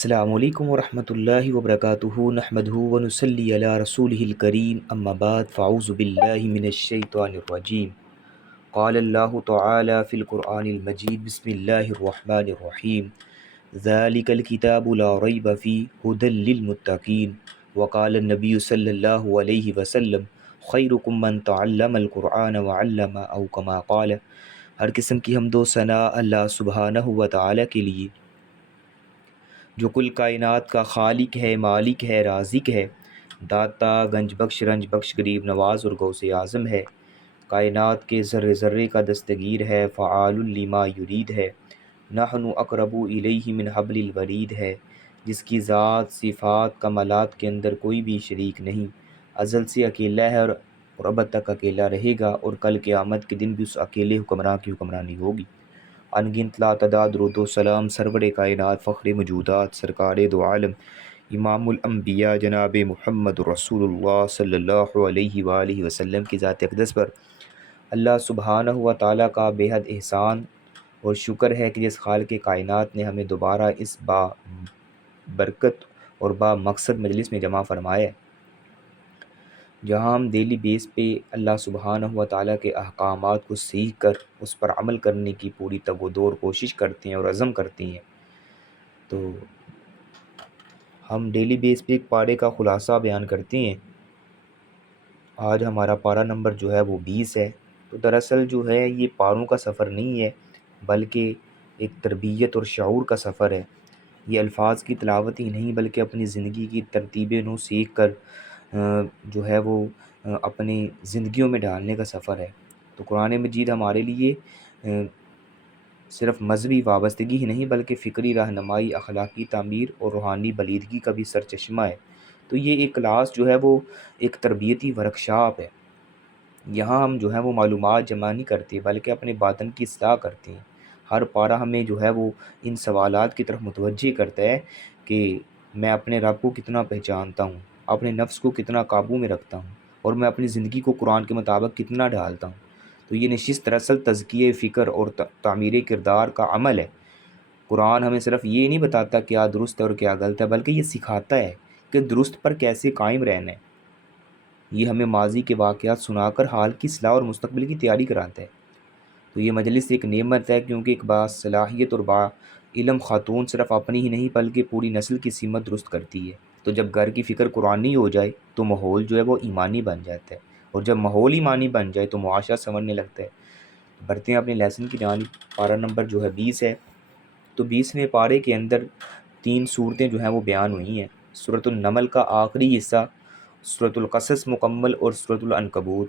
السلام علیکم ورحمۃ اللہ وبرکاتہ نحمدہ ونصلی علی رسولہ الکریم اما بعد فاعوذ باللہ من الشیطان الرجیم قال اللہ تعالی فی القرآن المجید بسم اللہ الرحمن الرحیم ذالک الکتاب لا ریب فیہ ھدی للمتقین وقال النبی صلی اللہ علیہ وسلم خیرکم من تعلم القرآن وعلم او کما قال۔ ہر قسم کی حمد و ثنا اللہ سبحانہ و تعالی کے لیے جو کل کائنات کا خالق ہے، مالک ہے، رازق ہے، داتا، گنج بخش، رنج بخش، غریب نواز اور غوث اعظم ہے، کائنات کے ذرے ذرے کا دستگیر ہے، فعال لما یرید ہے، نحن اقرب الیہ من حبل الورید ہے، جس کی ذات، صفات، کمالات کے اندر کوئی بھی شریک نہیں، ازل سے اکیلا ہے اور ابد تک اکیلا رہے گا، اور کل قیامت کے دن بھی اس اکیلے حکمراں کی حکمرانی ہوگی۔ انگنت لاتعداد درود و سلام سرور کائنات، فخر موجودات، سرکار دو عالم، امام الانبیاء جناب محمد رسول اللہ صلی اللہ علیہ وآلہ وسلم کی ذات اقدس پر اللہ سبحانہ و تعالیٰ کا بے حد احسان اور شکر ہے کہ جس خالق کائنات نے ہمیں دوبارہ اس با برکت اور با مقصد مجلس میں جمع فرمایا ہے، جہاں ہم ڈیلی بیس پہ اللہ سبحانہ و تعالیٰ کے احکامات کو سیکھ کر اس پر عمل کرنے کی پوری تگ و دو اور کوشش کرتے ہیں اور عزم کرتے ہیں۔ تو ہم ڈیلی بیس پہ ایک پارے کا خلاصہ بیان کرتے ہیں۔ آج ہمارا پارہ نمبر جو ہے وہ 20 ہے۔ تو دراصل جو ہے یہ پاروں کا سفر نہیں ہے، بلکہ ایک تربیت اور شعور کا سفر ہے۔ یہ الفاظ کی تلاوت ہی نہیں بلکہ اپنی زندگی کی ترتیبیں نو سیکھ کر جو ہے وہ اپنی زندگیوں میں ڈالنے کا سفر ہے۔ تو قرآن مجید ہمارے لیے صرف مذہبی وابستگی ہی نہیں بلکہ فکری رہنمائی، اخلاقی تعمیر اور روحانی بلیدگی کا بھی سرچشمہ ہے۔ تو یہ ایک کلاس جو ہے وہ ایک تربیتی ورکشاپ ہے۔ یہاں ہم جو ہے وہ معلومات جمع نہیں کرتے بلکہ اپنے باطن کی اصلاح کرتے ہیں۔ ہر پارہ ہمیں جو ہے وہ ان سوالات کی طرف متوجہ کرتا ہے کہ میں اپنے رب کو کتنا پہچانتا ہوں، اپنے نفس کو کتنا قابو میں رکھتا ہوں، اور میں اپنی زندگی کو قرآن کے مطابق کتنا ڈھالتا ہوں۔ تو یہ نشست دراصل تزکیہ فکر اور تعمیر کردار کا عمل ہے۔ قرآن ہمیں صرف یہ نہیں بتاتا کیا درست ہے اور کیا غلط ہے، بلکہ یہ سکھاتا ہے کہ درست پر کیسے قائم رہنا ہے۔ یہ ہمیں ماضی کے واقعات سنا کر حال کی اصلاح اور مستقبل کی تیاری کراتا ہے۔ تو یہ مجلس ایک نعمت ہے، کیونکہ ایک باصلاحیت اور با علم خاتون صرف اپنی ہی نہیں بلکہ پوری نسل کی سمت درست کرتی ہے۔ تو جب گھر کی فکر قرآنی ہو جائے تو ماحول جو ہے وہ ایمانی بن جاتا ہے، اور جب ماحول ایمانی بن جائے تو معاشرہ سنورنے لگتا ہے۔ بڑھتے ہیں اپنے لیسن کی جانب۔ پارہ نمبر جو ہے 20 ہے۔ تو 20ویں پارے کے اندر 3 صورتیں جو ہیں وہ بیان ہوئی ہیں۔ سورۃ النمل کا آخری حصہ، سورۃ القصص مکمل، اور سورۃ العنکبوت۔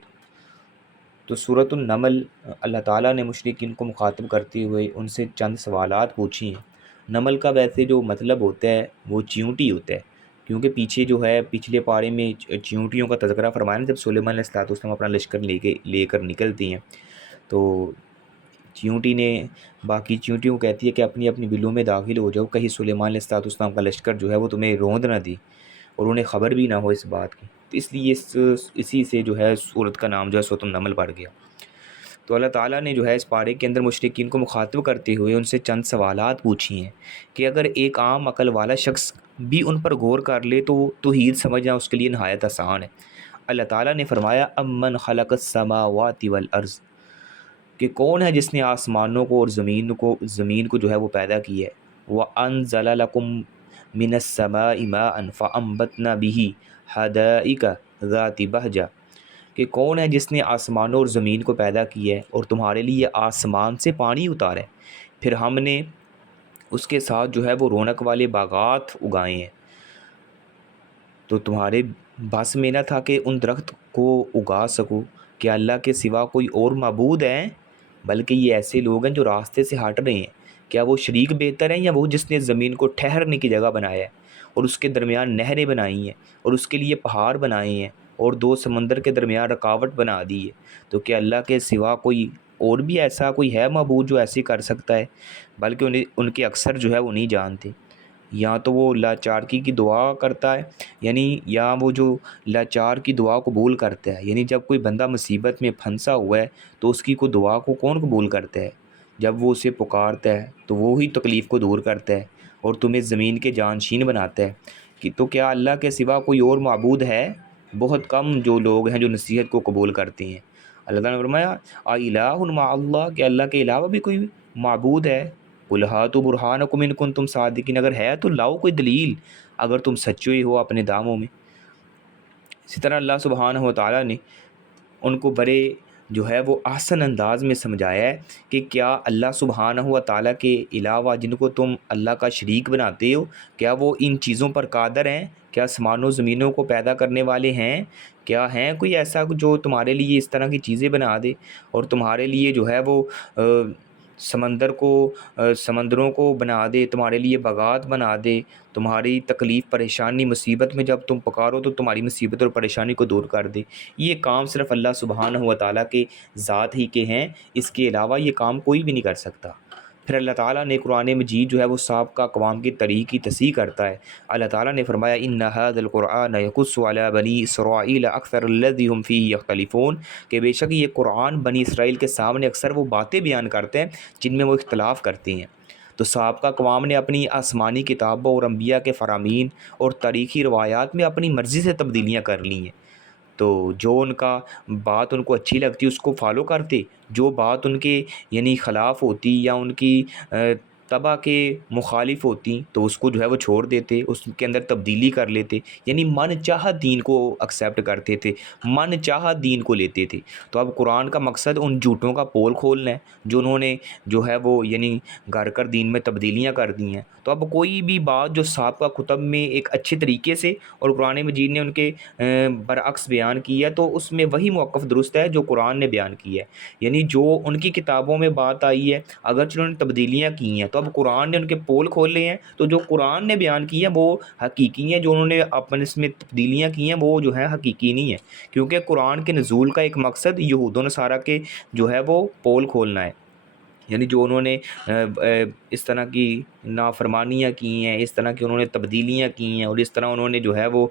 تو سورۃ النمل اللہ تعالیٰ نے مشرکین کو مخاطب کرتے ہوئے ان سے چند سوالات پوچھی ہیں۔ نمل کا ویسے جو مطلب ہوتا ہے وہ چیونٹی ہوتا ہے، کیونکہ پیچھے جو ہے پچھلے پارے میں چیونٹیوں کا تذکرہ فرمایا نا، جب سلیمان علیہ السلام اپنا لشکر لے کر نکلتی ہیں تو چیونٹی نے باقی چیونٹیوں کو کہتی ہے کہ اپنی اپنی بلوں میں داخل ہو جاؤ، کہیں سلیمان علیہ السلام کا لشکر جو ہے وہ تمہیں روند نہ دی اور انہیں خبر بھی نہ ہو اس بات کی۔ تو اس لیے اسی سے جو ہے سورت کا نام جو ہے سورۃ النمل پڑ گیا۔ تو اللہ تعالیٰ نے جو ہے اس پارے کے اندر مشرکین کو مخاطب کرتے ہوئے ان سے چند سوالات پوچھی ہیں کہ اگر ایک عام عقل والا شخص بھی ان پر غور کر لے تو توحید سمجھنا اس کے لیے نہایت آسان ہے۔ اللہ تعالیٰ نے فرمایا امن خلق السماوات والارض، کہ کون ہے جس نے آسمانوں کو اور زمین کو جو ہے وہ پیدا کی ہے۔ وَأَنزَلَ لَكُم مِّنَ السَّمَاءِ مَاءً فَأَنبَتْنَا بِهِ حَدَائِقَ ذَاتِ بَهْجَةٍ، کہ کون ہے جس نے آسمانوں اور زمین کو پیدا کیا ہے اور تمہارے لیے آسمان سے پانی اتارا ہے، پھر ہم نے اس کے ساتھ جو ہے وہ رونق والے باغات اگائے ہیں۔ تو تمہارے بس میں نہ تھا کہ ان درخت کو اگا سکو، کہ اللہ کے سوا کوئی اور معبود ہیں، بلکہ یہ ایسے لوگ ہیں جو راستے سے ہٹ رہے ہیں۔ کیا وہ شریک بہتر ہیں یا وہ جس نے زمین کو ٹھہرنے کی جگہ بنایا ہے اور اس کے درمیان نہریں بنائی ہیں اور اس کے لیے پہاڑ بنائے ہیں اور 2 سمندر کے درمیان رکاوٹ بنا دی ہے؟ تو کیا اللہ کے سوا کوئی اور بھی ایسا کوئی ہے معبود جو ایسے کر سکتا ہے؟ بلکہ ان کے اکثر جو ہے وہ نہیں جانتے۔ یا تو وہ لاچارکی کی دعا کرتا ہے، یعنی یا وہ جو لاچار کی دعا قبول کرتا ہے، یعنی جب کوئی بندہ مصیبت میں پھنسا ہوا ہے تو اس کی دعا کو کون قبول کرتا ہے؟ جب وہ اسے پکارتا ہے تو وہی تکلیف کو دور کرتا ہے، اور تمہیں زمین کے جانشین بناتا ہے کہ تو کیا اللہ کے سوا کوئی اور معبود ہے؟ بہت کم جو لوگ ہیں جو نصیحت کو قبول کرتے ہیں۔ اللہ تعالیٰ نے فرمایا الہ مع اللہ، کہ اللہ کے علاوہ بھی کوئی معبود ہے؟ قل ہاتوا برہانکم ان کنتم صادقین، اگر ہے تو لاؤ کوئی دلیل اگر تم سچے ہو اپنے دعووں میں۔ اسی طرح اللہ سبحانہ و تعالیٰ نے ان کو بڑے جو ہے وہ احسن انداز میں سمجھایا ہے کہ کیا اللہ سبحانہ و تعالیٰ کے علاوہ جن کو تم اللہ کا شریک بناتے ہو، کیا وہ ان چیزوں پر قادر ہیں؟ کیا آسمانوں زمینوں کو پیدا کرنے والے ہیں؟ کیا ہیں کوئی ایسا جو تمہارے لیے اس طرح کی چیزیں بنا دے اور تمہارے لیے جو ہے وہ سمندروں کو بنا دے، تمہارے لیے باغات بنا دے، تمہاری تکلیف پریشانی مصیبت میں جب تم پکارو تو تمہاری مصیبت اور پریشانی کو دور کر دے؟ یہ کام صرف اللہ سبحانہ و تعالیٰ کے ذات ہی کے ہیں، اس کے علاوہ یہ کام کوئی بھی نہیں کر سکتا۔ پھر اللہ تعالیٰ نے قرآن مجید جو ہے وہ سابقہ اقوام کی طریق کی تصحیح کرتا ہے۔ اللہ تعالیٰ نے فرمایا ان ھذا القرآن یقص علی بنی اسرائیل اکثر الذی هم فیہ یختلفون، کہ بے شک یہ قرآن بنی اسرائیل کے سامنے اکثر وہ باتیں بیان کرتے ہیں جن میں وہ اختلاف کرتے ہیں۔ تو سابقہ اقوام نے اپنی آسمانی کتابوں اور انبیاء کے فرامین اور تاریخی روایات میں اپنی مرضی سے تبدیلیاں کر لی ہیں۔ تو جو ان کا بات ان کو اچھی لگتی اس کو فالو کرتے، جو بات ان کے یعنی خلاف ہوتی یا ان کی طبع کے مخالف ہوتی تو اس کو جو ہے وہ چھوڑ دیتے، اس کے اندر تبدیلی کر لیتے، یعنی من چاہا دین کو ایکسیپٹ کرتے تھے، من چاہا دین کو لیتے تھے۔ تو اب قرآن کا مقصد ان جھوٹوں کا پول کھولنا ہے جو انہوں نے جو ہے وہ یعنی گھر کر دین میں تبدیلیاں کر دی ہیں۔ تو اب کوئی بھی بات جو سابقہ کتب میں ایک اچھے طریقے سے اور قرآن مجید نے ان کے برعکس بیان کی ہے تو اس میں وہی موقف درست ہے جو قرآن نے بیان کی ہے، یعنی جو ان کی کتابوں میں بات آئی ہے اگرچہ انہوں نے تبدیلیاں کی ہیں تو اب قرآن نے ان کے پول کھولے ہیں، تو جو قرآن نے بیان کی ہیں وہ حقیقی ہیں، جو انہوں نے اپنے اس میں تبدیلیاں کی ہیں وہ جو ہے حقیقی نہیں ہے، کیونکہ قرآن کے نزول کا ایک مقصد یہود و نصارہ کے جو ہے وہ پول کھولنا ہے، یعنی جو انہوں نے اس طرح کی نافرمانیاں کی ہیں، اس طرح کی انہوں نے تبدیلیاں کی ہیں اور اس طرح انہوں نے جو ہے وہ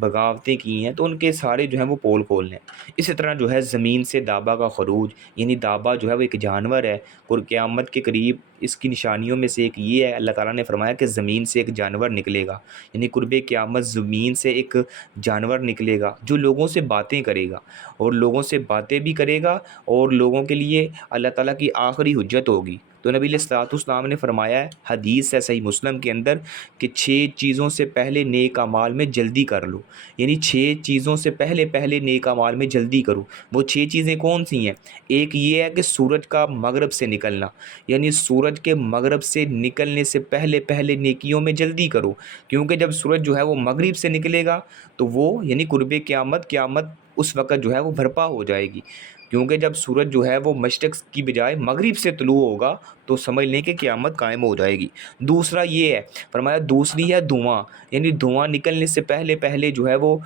بغاوتیں کی ہیں، تو ان کے سارے جو ہیں وہ پول کھولنے ہیں۔ اسی طرح جو ہے زمین سے دابہ کا خروج، یعنی دابہ جو ہے وہ ایک جانور ہے، اور قیامت کے قریب اس کی نشانیوں میں سے ایک یہ ہے، اللہ تعالیٰ نے فرمایا کہ زمین سے ایک جانور نکلے گا، یعنی قرب قیامت زمین سے ایک جانور نکلے گا جو لوگوں سے باتیں کرے گا، اور لوگوں سے باتیں بھی کرے گا اور لوگوں کے لیے اللہ تعالیٰ کی آخری حجت ہوگی۔ تو نبی علیہ الصلوۃ والسلام نے فرمایا ہے، حدیث ہے صحیح مسلم کے اندر، کہ 6 چیزوں سے پہلے نیک اعمال میں جلدی کر لو، یعنی 6 چیزوں سے پہلے نیک اعمال میں جلدی کرو۔ وہ 6 چیزیں کون سی ہیں؟ ایک یہ ہے کہ سورج کا مغرب سے نکلنا، یعنی سورج کے مغرب سے نکلنے سے پہلے نیکیوں میں جلدی کرو، کیونکہ جب سورج جو ہے وہ مغرب سے نکلے گا تو وہ یعنی قرب قیامت اس وقت جو ہے وہ بھرپا ہو جائے گی، کیونکہ جب سورج جو ہے وہ مشرق کی بجائے مغرب سے طلوع ہوگا تو سمجھ لیں کہ قیامت قائم ہو جائے گی۔ دوسرا یہ ہے، فرمایا دوسری ہے دھواں، یعنی دھواں نکلنے سے پہلے جو ہے وہ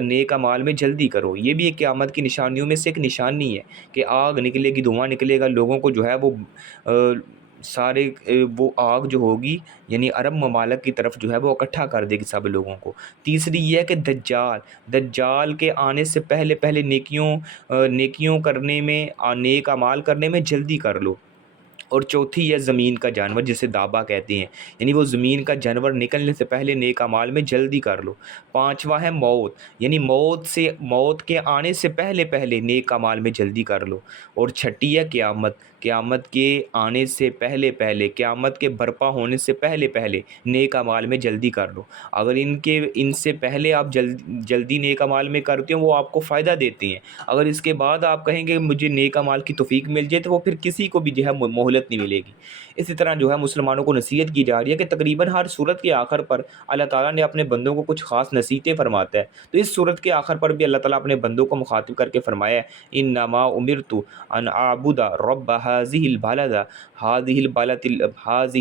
نیک اعمال میں جلدی کرو۔ یہ بھی ایک قیامت کی نشانیوں میں سے ایک نشانی ہے کہ آگ نکلے گی، دھواں نکلے گا، لوگوں کو جو ہے وہ سارے وہ آگ جو ہوگی یعنی عرب ممالک کی طرف جو ہے وہ اکٹھا کر دے گی سب لوگوں کو۔ تیسری یہ ہے کہ دجال کے آنے سے پہلے نیکیوں کرنے میں، نیک اعمال کرنے میں جلدی کر لو۔ اور چوتھی ہے زمین کا جانور جسے دابہ کہتے ہیں، یعنی وہ زمین کا جانور نکلنے سے پہلے نیک اعمال میں جلدی کر لو۔ پانچواں ہے موت، یعنی موت کے آنے سے پہلے نیک اعمال میں جلدی کر لو۔ اور چھٹی ہے قیامت کے آنے سے پہلے قیامت کے برپا ہونے سے پہلے نیک اعمال میں جلدی کر لو۔ اگر ان سے پہلے آپ جلدی نیک اعمال میں کرتے ہو وہ آپ کو فائدہ دیتے ہیں، اگر اس کے بعد آپ کہیں گے مجھے نیک اعمال کی توفیق مل جائے تو وہ پھر کسی کو بھی جو ہے مہلت نہیں ملے گی۔ اسی طرح جو ہے مسلمانوں کو نصیحت کی جا رہی ہے کہ تقریباً ہر سورت کے آخر پر اللہ تعالیٰ نے اپنے بندوں کو کچھ خاص نصیحتیں فرماتا ہے، تو اس سورت کے آخر پر بھی اللہ تعالیٰ اپنے بندوں کو مخاطب کر کے فرمایا ہے انما امرت ان اعبد رب هذه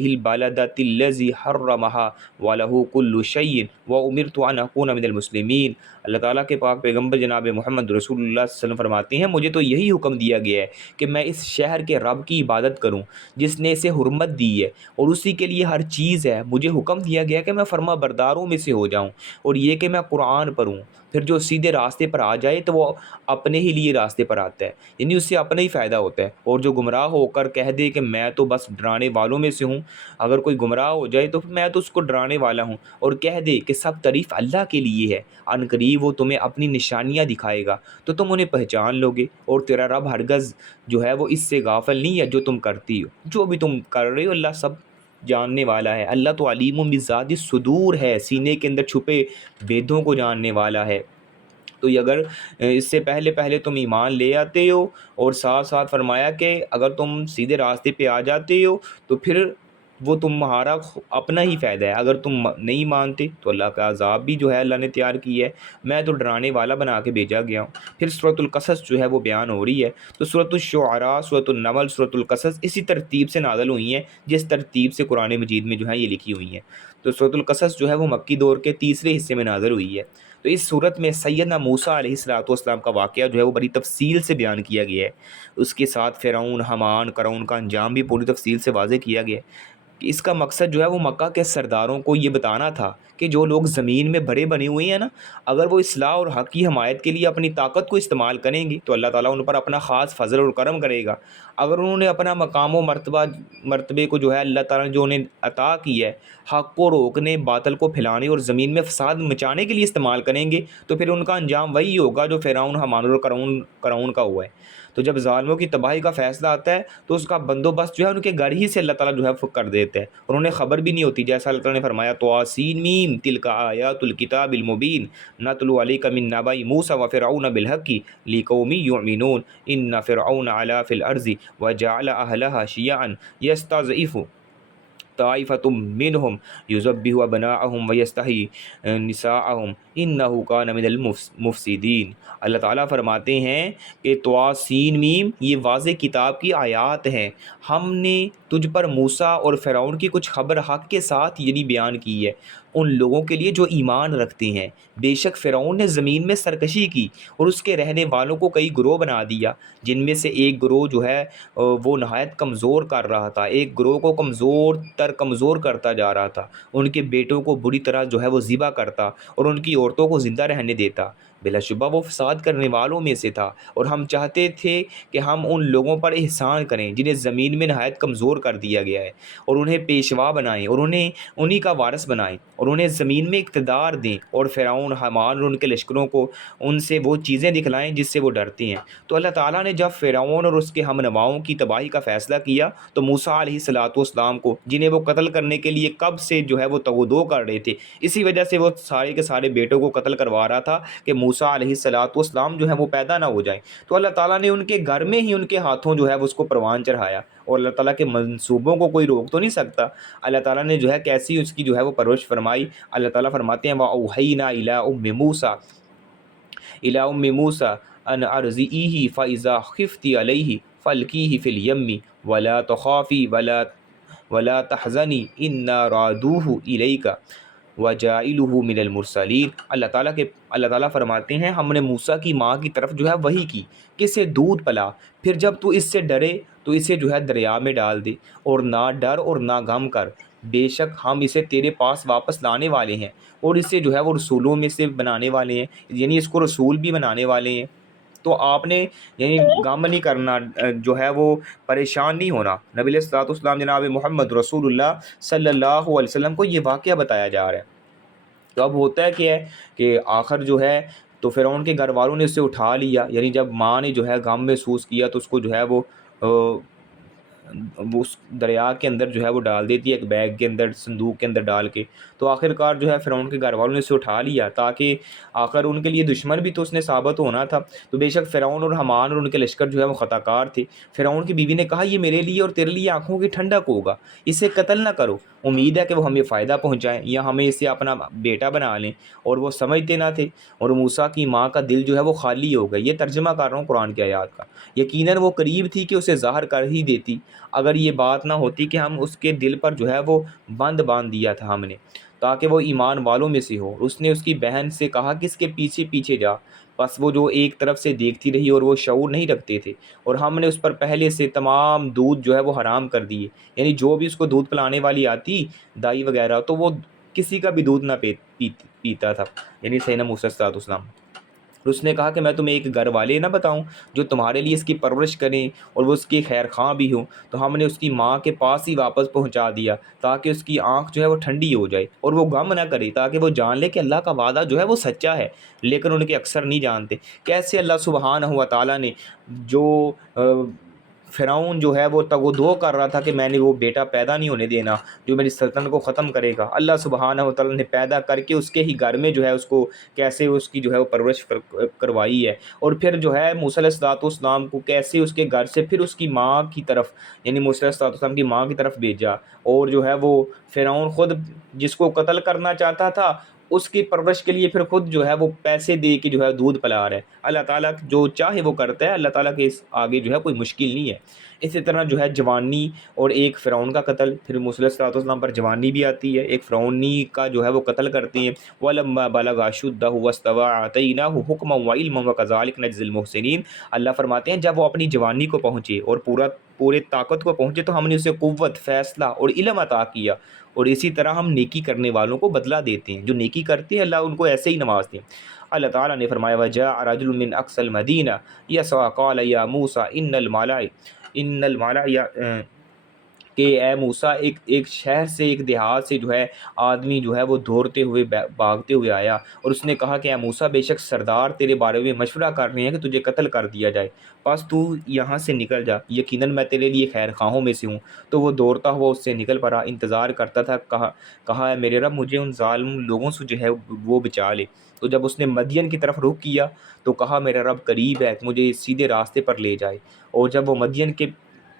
البلدة الذي حرمها وله كل شيء وامرت ان اكون من المسلمين۔ اللہ تعالیٰ کے پاک پیغمبر جناب محمد رسول اللہ صلی اللہ علیہ وسلم فرماتے ہیں مجھے تو یہی حکم دیا گیا ہے کہ میں اس شہر کے رب کی عبادت کروں جس نے اسے حرمت دی ہے اور اسی کے لیے ہر چیز ہے۔ مجھے حکم دیا گیا کہ میں فرما برداروں میں سے ہو جاؤں اور یہ کہ میں قرآن پڑھوں۔ پھر جو سیدھے راستے پر آ جائے تو وہ اپنے ہی لیے راستے پر آتا ہے، یعنی اس سے اپنا ہی فائدہ ہوتا ہے، اور جو گمراہ ہو کر کہہ دے کہ میں تو بس ڈرانے والوں میں سے ہوں، اگر کوئی گمراہ ہو جائے تو میں تو اس کو ڈرانے والا ہوں، اور کہہ دے کہ سب تعریف اللہ کے لیے ہے، ان قریب وہ تمہیں اپنی نشانیاں دکھائے گا تو تم انہیں پہچان لو گے، اور تیرا رب ہرگز جو ہے وہ اس سے غافل نہیں ہے جو تم کرتی ہو، جو بھی تم کر رہے ہو اللہ سب جاننے والا ہے، اللہ تو علیم بذات الصدور ہے، سینے کے اندر چھپے بیدوں کو جاننے والا ہے۔ تو یہ اگر اس سے پہلے پہلے تم ایمان لے آتے ہو، اور ساتھ ساتھ فرمایا کہ اگر تم سیدھے راستے پہ آ جاتے ہو تو پھر وہ تمہارا اپنا ہی فائدہ ہے، اگر تم نہیں مانتے تو اللہ کا عذاب بھی جو ہے اللہ نے تیار کی ہے، میں تو ڈرانے والا بنا کے بھیجا گیا ہوں۔ پھر سورۃ القصص جو ہے وہ بیان ہو رہی ہے، تو سورۃ الشعراء، سورۃ النمل، سورۃ القصص اسی ترتیب سے نازل ہوئی ہیں جس ترتیب سے قرآن مجید میں جو ہے یہ لکھی ہوئی ہیں۔ تو سورۃ القصص جو ہے وہ مکی دور کے تیسرے حصے میں نازل ہوئی ہے۔ تو اس صورت میں سیدنا موسیٰ علیہ السلام کا واقعہ جو ہے وہ بڑی تفصیل سے بیان کیا گیا ہے، اس کے ساتھ فرعون، حامان، قارون کا انجام بھی پوری تفصیل سے واضح کیا گیا ہے۔ کہ اس کا مقصد جو ہے وہ مکہ کے سرداروں کو یہ بتانا تھا کہ جو لوگ زمین میں بڑے بنے ہوئے ہیں نا، اگر وہ اصلاح اور حق کی حمایت کے لیے اپنی طاقت کو استعمال کریں گے تو اللہ تعالیٰ ان پر اپنا خاص فضل اور کرم کرے گا۔ اگر انہوں نے اپنا مقام و مرتبے کو جو ہے اللہ تعالیٰ نے جو انہیں عطا کی ہے حق کو روکنے، باطل کو پھیلانے اور زمین میں فساد مچانے کے لیے استعمال کریں گے تو پھر ان کا انجام وہی ہوگا جو فرعون، حامان اور قارون کا ہوا ہے۔ تو جب ظالموں کی تباہی کا فیصلہ آتا ہے تو اس کا بندوبست جو ہے ان کے گھر ہی سے اللہ تعالیٰ جو ہے کر دیتا ہے، اور انہیں خبر بھی نہیں ہوتی، جیسا اللہ تعالیٰ نے فرمایا طاسین میم تلک آیات الکتاب المبین نتلو علیک من نبأ موسیٰ وفرعون بالحق لقوم یؤمنون ان فرعون علا فی الارض وجعل اہلہا شیعا یستضعف طائفۃ منہم یذبح ابناءہم ویستحیی نساءہم انہ کان من المفسدین۔ اللہ تعالیٰ فرماتے ہیں کہ طاسین میم یہ واضح کتاب کی آیات ہیں، ہم نے تجھ پر موسیٰ اور فرعون کی کچھ خبر حق کے ساتھ یعنی بیان کی ہے ان لوگوں کے لیے جو ایمان رکھتے ہیں۔ بے شک فرعون نے زمین میں سرکشی کی اور اس کے رہنے والوں کو کئی گروہ بنا دیا، جن میں سے ایک گروہ جو ہے وہ نہایت کمزور کر رہا تھا، ایک گروہ کو کمزور کرتا جا رہا تھا، ان کے بیٹوں کو بری طرح جو ہے وہ ذبح کرتا اور ان کی عورتوں کو زندہ رہنے دیتا۔ بلا شبہ وہ فساد کرنے والوں میں سے تھا، اور ہم چاہتے تھے کہ ہم ان لوگوں پر احسان کریں جنہیں زمین میں نہایت کمزور کر دیا گیا ہے، اور انہیں پیشوا بنائیں اور انہی کا وارث بنائیں اور انہیں زمین میں اقتدار دیں، اور فرعون، حامان اور ان کے لشکروں کو ان سے وہ چیزیں دکھلائیں جس سے وہ ڈرتے ہیں۔ تو اللہ تعالیٰ نے جب فرعون اور اس کے ہم نواؤں کی تباہی کا فیصلہ کیا تو موسیٰ علیہ السلام کو، جنہیں وہ قتل کرنے کے لیے کب سے جو ہے وہ تغدو کر رہے تھے، اسی وجہ سے وہ سارے کے سارے بیٹوں کو قتل کروا رہا تھا کہ موسیٰ علیہ السلام جو ہے وہ پیدا نہ ہو جائیں، تو اللہ تعالیٰ نے ان کے گھر میں ہی ان کے ہاتھوں جو ہے وہ اس کو پروان چڑھایا، اور اللہ تعالیٰ کے منصوبوں کو کوئی روک تو نہیں سکتا۔ اللہ تعالیٰ نے جو ہے کیسی اس کی جو ہے وہ پرورش فرمائی۔ اللہ تعالیٰ فرماتے ہیں وَأَوْحَيْنَا إِلَىٰ أُمِّ مُوسَىٰ أَنْ أَرْضِعِيهِ فَإِذَا خِفْتِ عَلَيْهِ فَأَلْقِيهِ فِي الْيَمِّ وَلَا تَخَافِي وَلَا تَحْزَنِي إِنَّا رَادُوهُ إِلَيْكَ وَجَاعِلُهُ مِنَ الْمُرْسَلِينَ۔ اللہ تعالیٰ فرماتے ہیں ہم نے موسیٰ کی ماں کی طرف جو ہے وحی کی کہ اسے دودھ پلا، پھر جب تو اس سے ڈرے تو اسے جو ہے دریا میں ڈال دے، اور نہ ڈر اور نہ غم کر، بے شک ہم اسے تیرے پاس واپس لانے والے ہیں، اور اسے جو ہے وہ رسولوں میں سے بنانے والے ہیں، یعنی اس کو رسول بھی بنانے والے ہیں۔ تو آپ نے یعنی غم نہیں کرنا، جو ہے وہ پریشان نہیں ہونا۔ نبی علیہ الصلوۃ والسلام جناب محمد رسول اللہ صلی اللہ علیہ وسلم کو یہ واقعہ بتایا جا رہا ہے۔ تو اب ہوتا ہے کہ آخر جو ہے تو فرعون کے گھر والوں نے اسے اٹھا لیا، یعنی جب ماں نے جو ہے غم محسوس کیا تو اس کو جو ہے وہ اس دریا کے اندر جو ہے وہ ڈال دیتی ہے، ایک بیگ کے اندر، صندوق کے اندر ڈال کے۔ تو آخر کار جو ہے فرعون کے گھر والوں نے اسے اٹھا لیا، تاکہ آخر ان کے لیے دشمن بھی تو اس نے ثابت ہونا تھا۔ تو بے شک فرعون اور حامان اور ان کے لشکر جو ہے وہ خطا کار تھے۔ فرعون کی بیوی نے کہا یہ میرے لیے اور تیرے لیے آنکھوں کی ٹھنڈک ہوگا، اسے قتل نہ کرو، امید ہے کہ وہ ہمیں فائدہ پہنچائیں یا ہمیں اسے اپنا بیٹا بنا لیں، اور وہ سمجھتے نہ تھے، اور موسیٰ کی ماں کا دل جو ہے وہ خالی ہو گیا۔ یہ ترجمہ کر رہا ہوں قرآن کی آیات کا۔ یقیناً وہ قریب تھی کہ اسے ظاہر کر ہی دیتی، اگر یہ بات نہ ہوتی کہ ہم اس کے دل پر جو ہے وہ باندھ دیا تھا ہم نے، تاکہ وہ ایمان والوں میں سے ہو۔ اس نے اس کی بہن سے کہا کہ اس کے پیچھے پیچھے جا، بس وہ جو ایک طرف سے دیکھتی رہی، اور وہ شعور نہیں رکھتے تھے، اور ہم نے اس پر پہلے سے تمام دودھ جو ہے وہ حرام کر دیے، یعنی جو بھی اس کو دودھ پلانے والی آتی دائی وغیرہ تو وہ کسی کا بھی دودھ نہ پیتا تھا، یعنی سیدنا موسیٰ علیہ السلام۔ اس نے کہا کہ میں تمہیں ایک گھر والے نہ بتاؤں جو تمہارے لیے اس کی پرورش کریں اور وہ اس کے خیر خواہ بھی ہوں۔ تو ہم نے اس کی ماں کے پاس ہی واپس پہنچا دیا تاکہ اس کی آنکھ جو ہے وہ ٹھنڈی ہو جائے اور وہ غم نہ کرے، تاکہ وہ جان لے کہ اللہ کا وعدہ جو ہے وہ سچا ہے۔ لیکن ان کے اکثر نہیں جانتے کیسے اللہ سبحانہ و تعالیٰ نے جو فرعون جو ہے وہ تگ و دو کر رہا تھا کہ میں نے وہ بیٹا پیدا نہیں ہونے دینا جو میری سلطنت کو ختم کرے گا، اللہ سبحانہ و تعالیٰ نے پیدا کر کے اس کے ہی گھر میں جو ہے اس کو کیسے اس کی جو ہے وہ پرورش کروائی ہے، اور پھر جو ہے موسیٰ علیہ الصلوۃ والسلام کو کیسے اس کے گھر سے پھر اس کی ماں کی طرف، یعنی موسیٰ علیہ الصلوۃ والسلام کی ماں کی طرف بھیجا، اور جو ہے وہ فرعون خود جس کو قتل کرنا چاہتا تھا اس کی پرورش کے لیے پھر خود جو ہے وہ پیسے دے کے جو ہے دودھ پلا رہا ہے۔ اللہ تعالیٰ جو چاہے وہ کرتا ہے، اللہ تعالیٰ کے اس آگے جو ہے کوئی مشکل نہیں ہے۔ اسی طرح جو ہے جوانی اور ایک فرعون کا قتل، پھر موسیٰ علیہ الصلوۃ والسلام پر جوانی بھی آتی ہے، ایک فرعونی کا جو ہے وہ قتل کرتے ہیں۔ وَلَمَّا بَلَغَ أَشُدَّهُ وَاسْتَوَىٰ آتَيْنَاهُ حُكْمًا وَعِلْمًا وَكَذَٰلِكَ نَجْزِي الْمُحْسِنِينَ۔ اللہ فرماتے ہیں جب وہ اپنی جوانی کو پہنچے اور پورے طاقت کو پہنچے تو ہم نے اسے قوت، فیصلہ اور علم عطا کیا، اور اسی طرح ہم نیکی کرنے والوں کو بدلہ دیتے ہیں، جو نیکی کرتے ہیں اللہ ان کو ایسے ہی نوازتے ہیں۔ اللہ تعالیٰ نے فرمایا وَجَاءَ رَجُلٌ مِّنْ أَقْصَى الْمَدِينَةِ يَسْعَىٰ قَالَ يَا مُوسَىٰ إِنَّ الْمَلَأَ کہ اے موسیٰ ایک شہر سے، ایک دیہات سے جو ہے آدمی جو ہے وہ دوڑتے ہوئے بھاگتے ہوئے آیا، اور اس نے کہا کہ اے موسیٰ بے شک سردار تیرے بارے میں مشورہ کر رہے ہیں کہ تجھے قتل کر دیا جائے، بس تو یہاں سے نکل جا، یقیناً میں تیرے لیے خیر خواہوں میں سے ہوں۔ تو وہ دوڑتا ہوا اس سے نکل پڑا، انتظار کرتا تھا، کہا اے میرے رب مجھے ان ظالم لوگوں سے جو ہے وہ بچا لے۔ تو جب اس نے مدین کی طرف رخ کیا تو کہا میرا رب قریب ہے، مجھے سیدھے راستے پر لے جائے۔ اور جب وہ مدین کے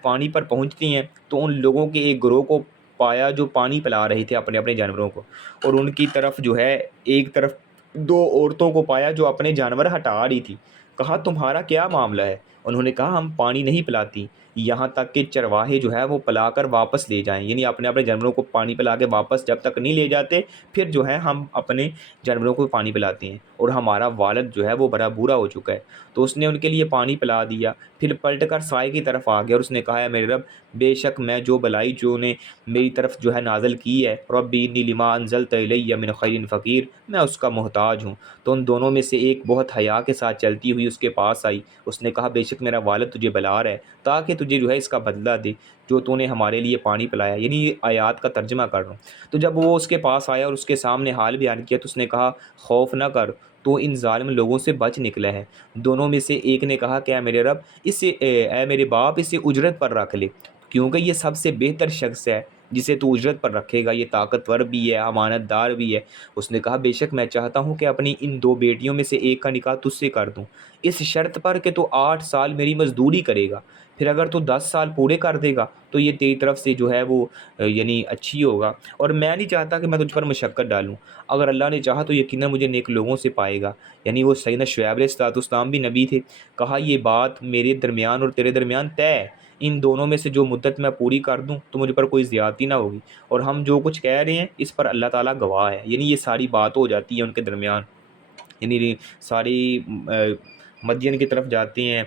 پانی پر پہنچتی ہیں تو ان لوگوں کے ایک گروہ کو پایا جو پانی پلا رہے تھے اپنے اپنے جانوروں کو، اور ان کی طرف جو ہے ایک طرف دو عورتوں کو پایا جو اپنے جانور ہٹا رہی تھی۔ کہا تمہارا کیا معاملہ ہے؟ انہوں نے کہا ہم پانی نہیں پلاتی یہاں تک کہ چرواہے جو ہے وہ پلا کر واپس لے جائیں، یعنی اپنے اپنے جانوروں کو پانی پلا کے واپس جب تک نہیں لے جاتے پھر جو ہے ہم اپنے جانوروں کو پانی پلاتے ہیں، اور ہمارا والد جو ہے وہ بڑا بوڑھا ہو چکا ہے۔ تو اس نے ان کے لیے پانی پلا دیا، پھر پلٹ کر سائے کی طرف آ گیا اور اس نے کہا ہے میرے رب بے شک میں جو بلائی جو نے میری طرف جو ہے نازل کی ہے، ربی انی لما انزلت الی من خیر فقیر، میں اس کا محتاج ہوں۔ تو ان دونوں میں سے ایک بہت حیا کے ساتھ چلتی ہوئی اس کے پاس آئی، اس نے کہا بے شک میرا والد تجھے بلا رہا ہے تاکہ تجھے جو ہے اس کا بدلہ دے جو تو نے ہمارے لیے پانی پلایا، یعنی یہ آیات کا ترجمہ کر رہا ہوں۔ تو جب وہ اس کے پاس آیا اور اس کے سامنے حال بیان کیا تو اس نے کہا خوف نہ کر، تو ان ظالم لوگوں سے بچ نکلا ہے۔ دونوں میں سے ایک نے کہا کہ اے میرے رب اے میرے باپ اسے اجرت پر رکھ لے، کیونکہ یہ سب سے بہتر شخص ہے جسے تو اجرت پر رکھے گا، یہ طاقتور بھی ہے، امانت دار بھی ہے۔ اس نے کہا بے شک میں چاہتا ہوں کہ اپنی ان دو بیٹیوں میں سے ایک کا نکاح تجھ سے کر دوں، اس شرط پر کہ تو 8 سال میری مزدوری کرے گا، پھر اگر تو 10 سال پورے کر دے گا تو یہ تیری طرف سے جو ہے وہ یعنی اچھی ہوگا، اور میں نہیں چاہتا کہ میں تجھ پر مشقت ڈالوں، اگر اللہ نے چاہا تو یقیناً مجھے نیک لوگوں سے پائے گا۔ یعنی وہ سیدنا شعیب علیہ الصلوۃ والسلام بھی نبی تھے۔ کہا یہ بات میرے درمیان اور تیرے درمیان طے ہے، ان دونوں میں سے جو مدت میں پوری کر دوں تو مجھ پر کوئی زیادتی نہ ہوگی، اور ہم جو کچھ کہہ رہے ہیں اس پر اللہ تعالیٰ گواہ ہے۔ یعنی یہ ساری بات ہو جاتی ہے ان کے درمیان، یعنی ساری مدین کی طرف جاتے ہیں،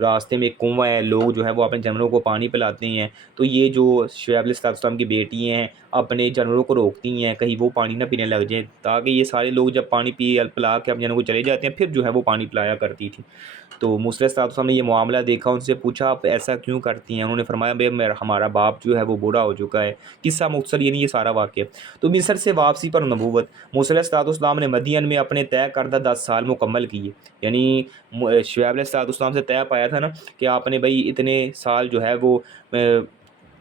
راستے میں ایک کنواں ہے، لوگ جو ہے وہ اپنے جانوروں کو پانی پلاتے ہیں، تو یہ جو شعیب علیہ السلام کی بیٹی ہیں اپنے جانوروں کو روکتی ہیں کہیں وہ پانی نہ پینے لگ جائیں، تاکہ یہ سارے لوگ جب پانی پلا کے اپنے جانوروں کو چلے جاتے ہیں پھر جو ہے وہ پانی پلایا کرتی تھی۔ تو موسیٰ علیہ السلام نے یہ معاملہ دیکھا، ان سے پوچھا آپ ایسا کیوں کرتی ہیں؟ انہوں نے فرمایا بھائی ہمارا باپ جو ہے وہ بوڑھا ہو چکا ہے، قصہ مختصر یعنی یہ سارا واقعہ۔ تو مصر سے واپسی پر نبوت، موسیٰ علیہ السلام نے مدین میں اپنے طے کردہ 10 سال مکمل کیے، یعنی شعیب علیہ السلام سے طے پایا تھا نا کہ آپ نے بھائی اتنے سال جو ہے وہ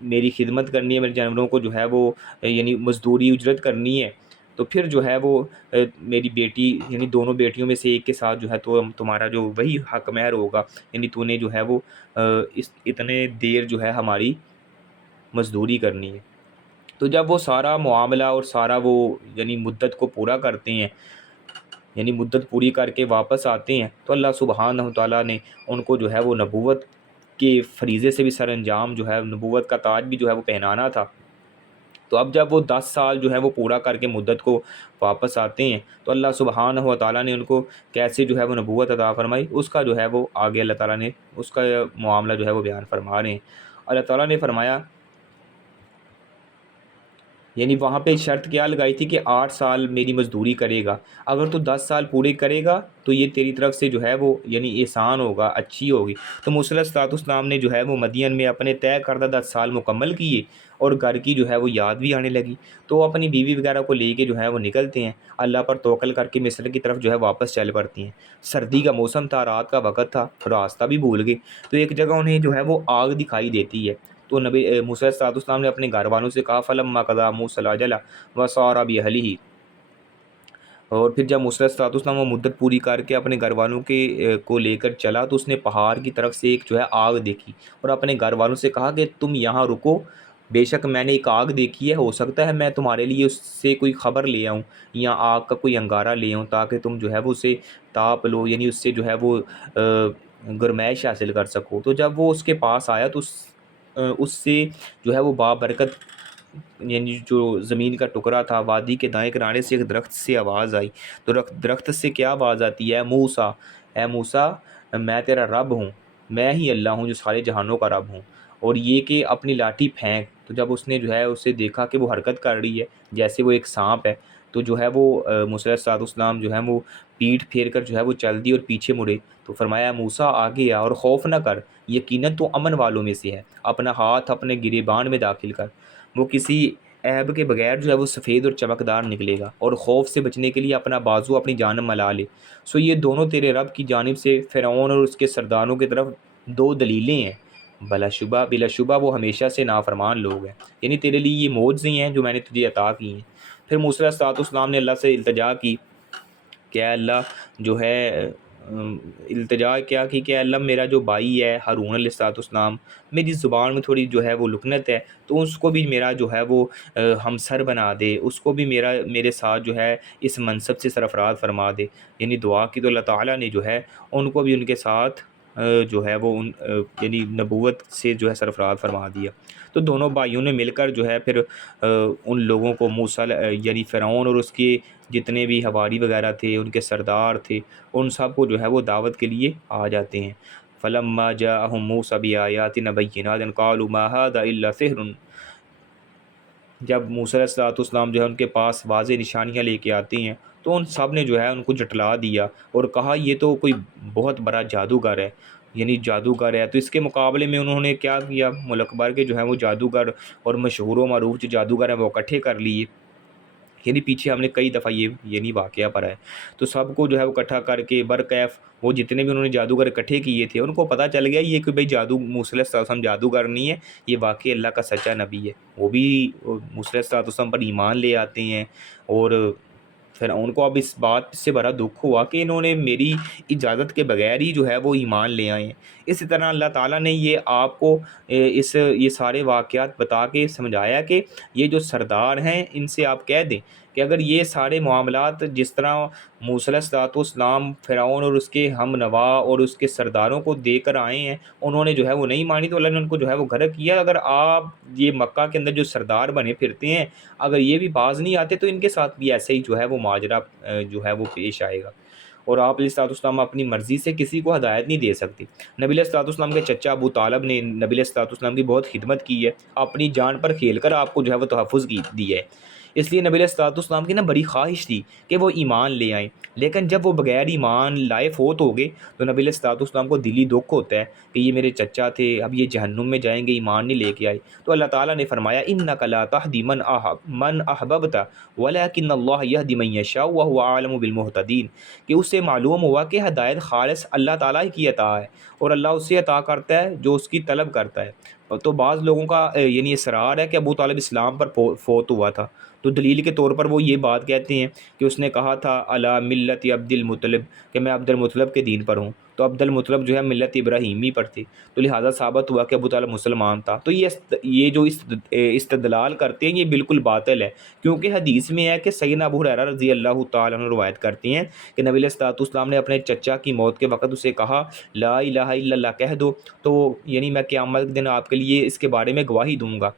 میری خدمت کرنی ہے، میرے جانوروں کو جو ہے وہ یعنی مزدوری اجرت کرنی ہے، تو پھر جو ہے وہ میری بیٹی یعنی دونوں بیٹیوں میں سے ایک کے ساتھ جو ہے تو تمہارا جو وہی حق مہر ہوگا، یعنی تو نے جو ہے وہ اتنے دیر جو ہے ہماری مزدوری کرنی ہے۔ تو جب وہ سارا معاملہ اور سارا وہ یعنی مدت کو پورا کرتے ہیں، یعنی مدت پوری کر کے واپس آتے ہیں، تو اللہ سبحانہ و تعالیٰ نے ان کو جو ہے وہ نبوت کے فریضے سے بھی سر انجام جو ہے نبوت کا تاج بھی جو ہے وہ پہنانا تھا۔ تو اب جب وہ 10 سال جو ہے وہ پورا کر کے مدت کو واپس آتے ہیں تو اللہ سبحانہ و تعالیٰ نے ان کو کیسے جو ہے وہ نبوت عطا فرمائی، اس کا جو ہے وہ آگے اللہ تعالیٰ نے اس کا معاملہ جو ہے وہ بیان فرما رہے ہیں۔ اللہ تعالیٰ نے فرمایا یعنی وہاں پہ شرط کیا لگائی تھی کہ 8 سال میری مزدوری کرے گا، اگر تو 10 سال پورے کرے گا تو یہ تیری طرف سے جو ہے وہ یعنی احسان ہوگا، اچھی ہوگی۔ تو موسیٰ علیہ السلام نے جو ہے وہ مدین میں اپنے طے کردہ 10 سال مکمل کیے، اور گھر کی جو ہے وہ یاد بھی آنے لگی، تو اپنی بیوی وغیرہ کو لے کے جو ہے وہ نکلتے ہیں، اللہ پر توکل کر کے مصر کی طرف جو ہے واپس چل پڑتی ہیں۔ سردی کا موسم تھا، رات کا وقت تھا، راستہ بھی بھول گئے، تو ایک جگہ انہیں جو ہے وہ آگ دکھائی دیتی ہے، تو نبی موسیٰ علیہ السلام نے اپنے گھر والوں سے کہا فلما قضیٰ موسیٰ الأجل وسار بأہلہ، اور پھر جب موسیٰ علیہ السلام وہ مدت پوری کر کے اپنے گھر والوں کے کو لے کر چلا، تو اس نے پہاڑ کی طرف سے ایک جو ہے آگ دیکھی، اور اپنے گھر والوں سے کہا کہ تم یہاں رکو، بے شک میں نے ایک آگ دیکھی ہے، ہو سکتا ہے میں تمہارے لیے اس سے کوئی خبر لے آؤں یا آگ کا کوئی انگارہ لے آؤں، تاکہ تم جو ہے وہ اسے تاپ لو، یعنی اس سے جو ہے وہ گرمائش حاصل کر سکو۔ تو جب وہ اس کے پاس آیا تو اس سے جو ہے وہ بابرکت یعنی جو زمین کا ٹکڑا تھا، وادی کے دائیں کنارے سے ایک درخت سے آواز آئی، تو درخت سے کیا آواز آتی ہے؟ موسیٰ، اے موسیٰ میں تیرا رب ہوں، میں ہی اللہ ہوں جو سارے جہانوں کا رب ہوں، اور یہ کہ اپنی لاٹھی پھینک۔ تو جب اس نے جو ہے اسے دیکھا کہ وہ حرکت کر رہی ہے جیسے وہ ایک سانپ ہے، تو جو ہے وہ موسیٰ علیہ السلام جو ہے وہ پیٹھ پھیر کر جو ہے وہ چل دی اور پیچھے مڑے، تو فرمایا موسیٰ آگے آ اور خوف نہ کر، یقیناً تو امن والوں میں سے ہے، اپنا ہاتھ اپنے گریبان میں داخل کر، وہ کسی عیب کے بغیر جو ہے وہ سفید اور چمکدار نکلے گا، اور خوف سے بچنے کے لیے اپنا بازو اپنی جانب ملا لے، سو یہ دونوں تیرے رب کی جانب سے فرعون اور اس کے سرداروں کی طرف دو دلیلیں ہیں، بلا شبہ وہ ہمیشہ سے نافرمان لوگ ہیں، یعنی تیرے لیے یہ معجزے ہیں جو میں نے تجھے عطا کی ہیں۔ پھر موسیٰ علیہ السلام نے اللہ سے التجا کی کہ اے اللہ جو ہے التجا کیا کہ اے اللہ میرا جو بھائی ہے ہارون علیہ السلام، میری زبان میں تھوڑی جو ہے وہ لکنت ہے، تو اس کو بھی میرا جو ہے وہ ہمسر بنا دے، اس کو بھی میرے ساتھ جو ہے اس منصب سے سرفراز فرما دے، یعنی دعا کی تو اللہ تعالیٰ نے جو ہے ان کو بھی ان کے ساتھ جو ہے وہ یعنی نبوت سے جو ہے سرفراز فرما دیا۔ تو دونوں بھائیوں نے مل کر جو ہے پھر ان لوگوں کو موسیٰ یعنی فرعون اور اس کے جتنے بھی حواری وغیرہ تھے، ان کے سردار تھے، ان سب کو جو ہے وہ دعوت کے لیے آ جاتے ہیں۔ فلما جاءهم موسیٰ بآیاتنا بینات قالوا ما هذا الا سحر، جب موسیٰ علیہ السلام جو ہے ان کے پاس واضح نشانیاں لے کے آتی ہیں، تو ان سب نے جو ہے ان کو جھٹلا دیا اور کہا یہ تو کوئی بہت بڑا جادوگر ہے، یعنی جادوگر ہے۔ تو اس کے مقابلے میں انہوں نے کیا کیا، ملک بھر کے جو ہے وہ جادوگر اور مشہور و معروف جو جادوگر ہیں وہ اکٹھے کر لیے، یعنی پیچھے ہم نے کئی دفعہ یہ یعنی واقعہ پڑھا ہے، تو سب کو جو ہے وہ اکٹھا کر کے برکیف وہ جتنے بھی انہوں نے جادوگر اکٹھے کیے تھے، ان کو پتہ چل گیا یہ کہ بھئی موسیٰ علیہ السلام جادوگر نہیں ہے، یہ واقعی اللہ کا سچا نبی ہے۔ وہ بھی موسیٰ علیہ السلام پر ایمان لے آتے ہیں، اور پھر ان کو اب اس بات سے بڑا دکھ ہوا کہ انہوں نے میری اجازت کے بغیر ہی جو ہے وہ ایمان لے آئے ہیں۔ اسی طرح اللہ تعالیٰ نے یہ آپ کو یہ سارے واقعات بتا کے سمجھایا کہ یہ جو سردار ہیں ان سے آپ کہہ دیں کہ اگر یہ سارے معاملات جس طرح موسیٰ علیہ السلام فرعون اور اس کے ہم نوا اور اس کے سرداروں کو دے کر آئے ہیں، انہوں نے جو ہے وہ نہیں مانی، تو اللہ نے ان کو جو ہے وہ غرق کیا۔ اگر آپ یہ مکہ کے اندر جو سردار بنے پھرتے ہیں، اگر یہ بھی باز نہیں آتے تو ان کے ساتھ بھی ایسے ہی جو ہے وہ ماجرا جو ہے وہ پیش آئے گا، اور آپ علیہ السلام اپنی مرضی سے کسی کو ہدایت نہیں دے سکتے۔ نبی علیہ السلام کے چچا ابو طالب نے نبی علیہ السلام کی بہت خدمت کی ہے، اپنی جان پر کھیل کر آپ کو جو ہے وہ تحفظ دی ہے، اس لیے نبی علیہ السلام کی بڑی خواہش تھی کہ وہ ایمان لے آئیں، لیکن جب وہ بغیر ایمان لائے فوت ہو گئے تو نبی علیہ السلام کو دلی دکھ ہوتا ہے کہ یہ میرے چچا تھے، اب یہ جہنم میں جائیں گے، ایمان نہیں لے کے آئے۔ تو اللہ تعالیٰ نے فرمایا انک لا تہدی من احببت ولکن اللہ یہدی من یشاء وہو اعلم بالمہتدین، کہ اس سے معلوم ہوا کہ ہدایت خالص اللہ تعالیٰ کی عطا ہے، اور اللہ اسے عطا کرتا ہے جو اس کی طلب کرتا ہے۔ تو بعض لوگوں کا یعنی اصرار ہے کہ ابو طالب اسلام پر فوت ہوا تھا، تو دلیل کے طور پر وہ یہ بات کہتے ہیں کہ اس نے کہا تھا علی ملت عبد المطلب، کہ میں عبد المطلب کے دین پر ہوں، تو عبد المطلب جو ہے ملت ابراہیمی پر تھے، تو لہٰذا ثابت ہوا کہ ابو طالب مسلمان تھا۔ تو یہ جو استدلال کرتے ہیں یہ بالکل باطل ہے، کیونکہ حدیث میں ہے کہ سیدنا ابو ہریرہ رضی اللہ تعالیٰ عنہ روایت کرتے ہیں کہ نبی علیہ السلام نے اپنے چچا کی موت کے وقت اسے کہا لا الہ الا اللہ کہہ دو، تو یعنی میں قیامت کے دن آپ کے لیے اس کے بارے میں گواہی دوں گا،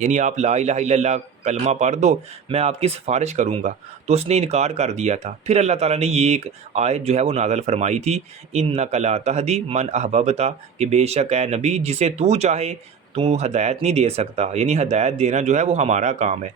یعنی آپ لا الہ الا اللہ کلمہ پڑھ دو، میں آپ کی سفارش کروں گا۔ تو اس نے انکار کر دیا تھا۔ پھر اللہ تعالیٰ نے یہ ایک آیت جو ہے وہ نازل فرمائی تھی انک لا تہدی من احببت، کہ بے شک اے نبی جسے تو چاہے تو ہدایت نہیں دے سکتا، یعنی ہدایت دینا جو ہے وہ ہمارا کام ہے۔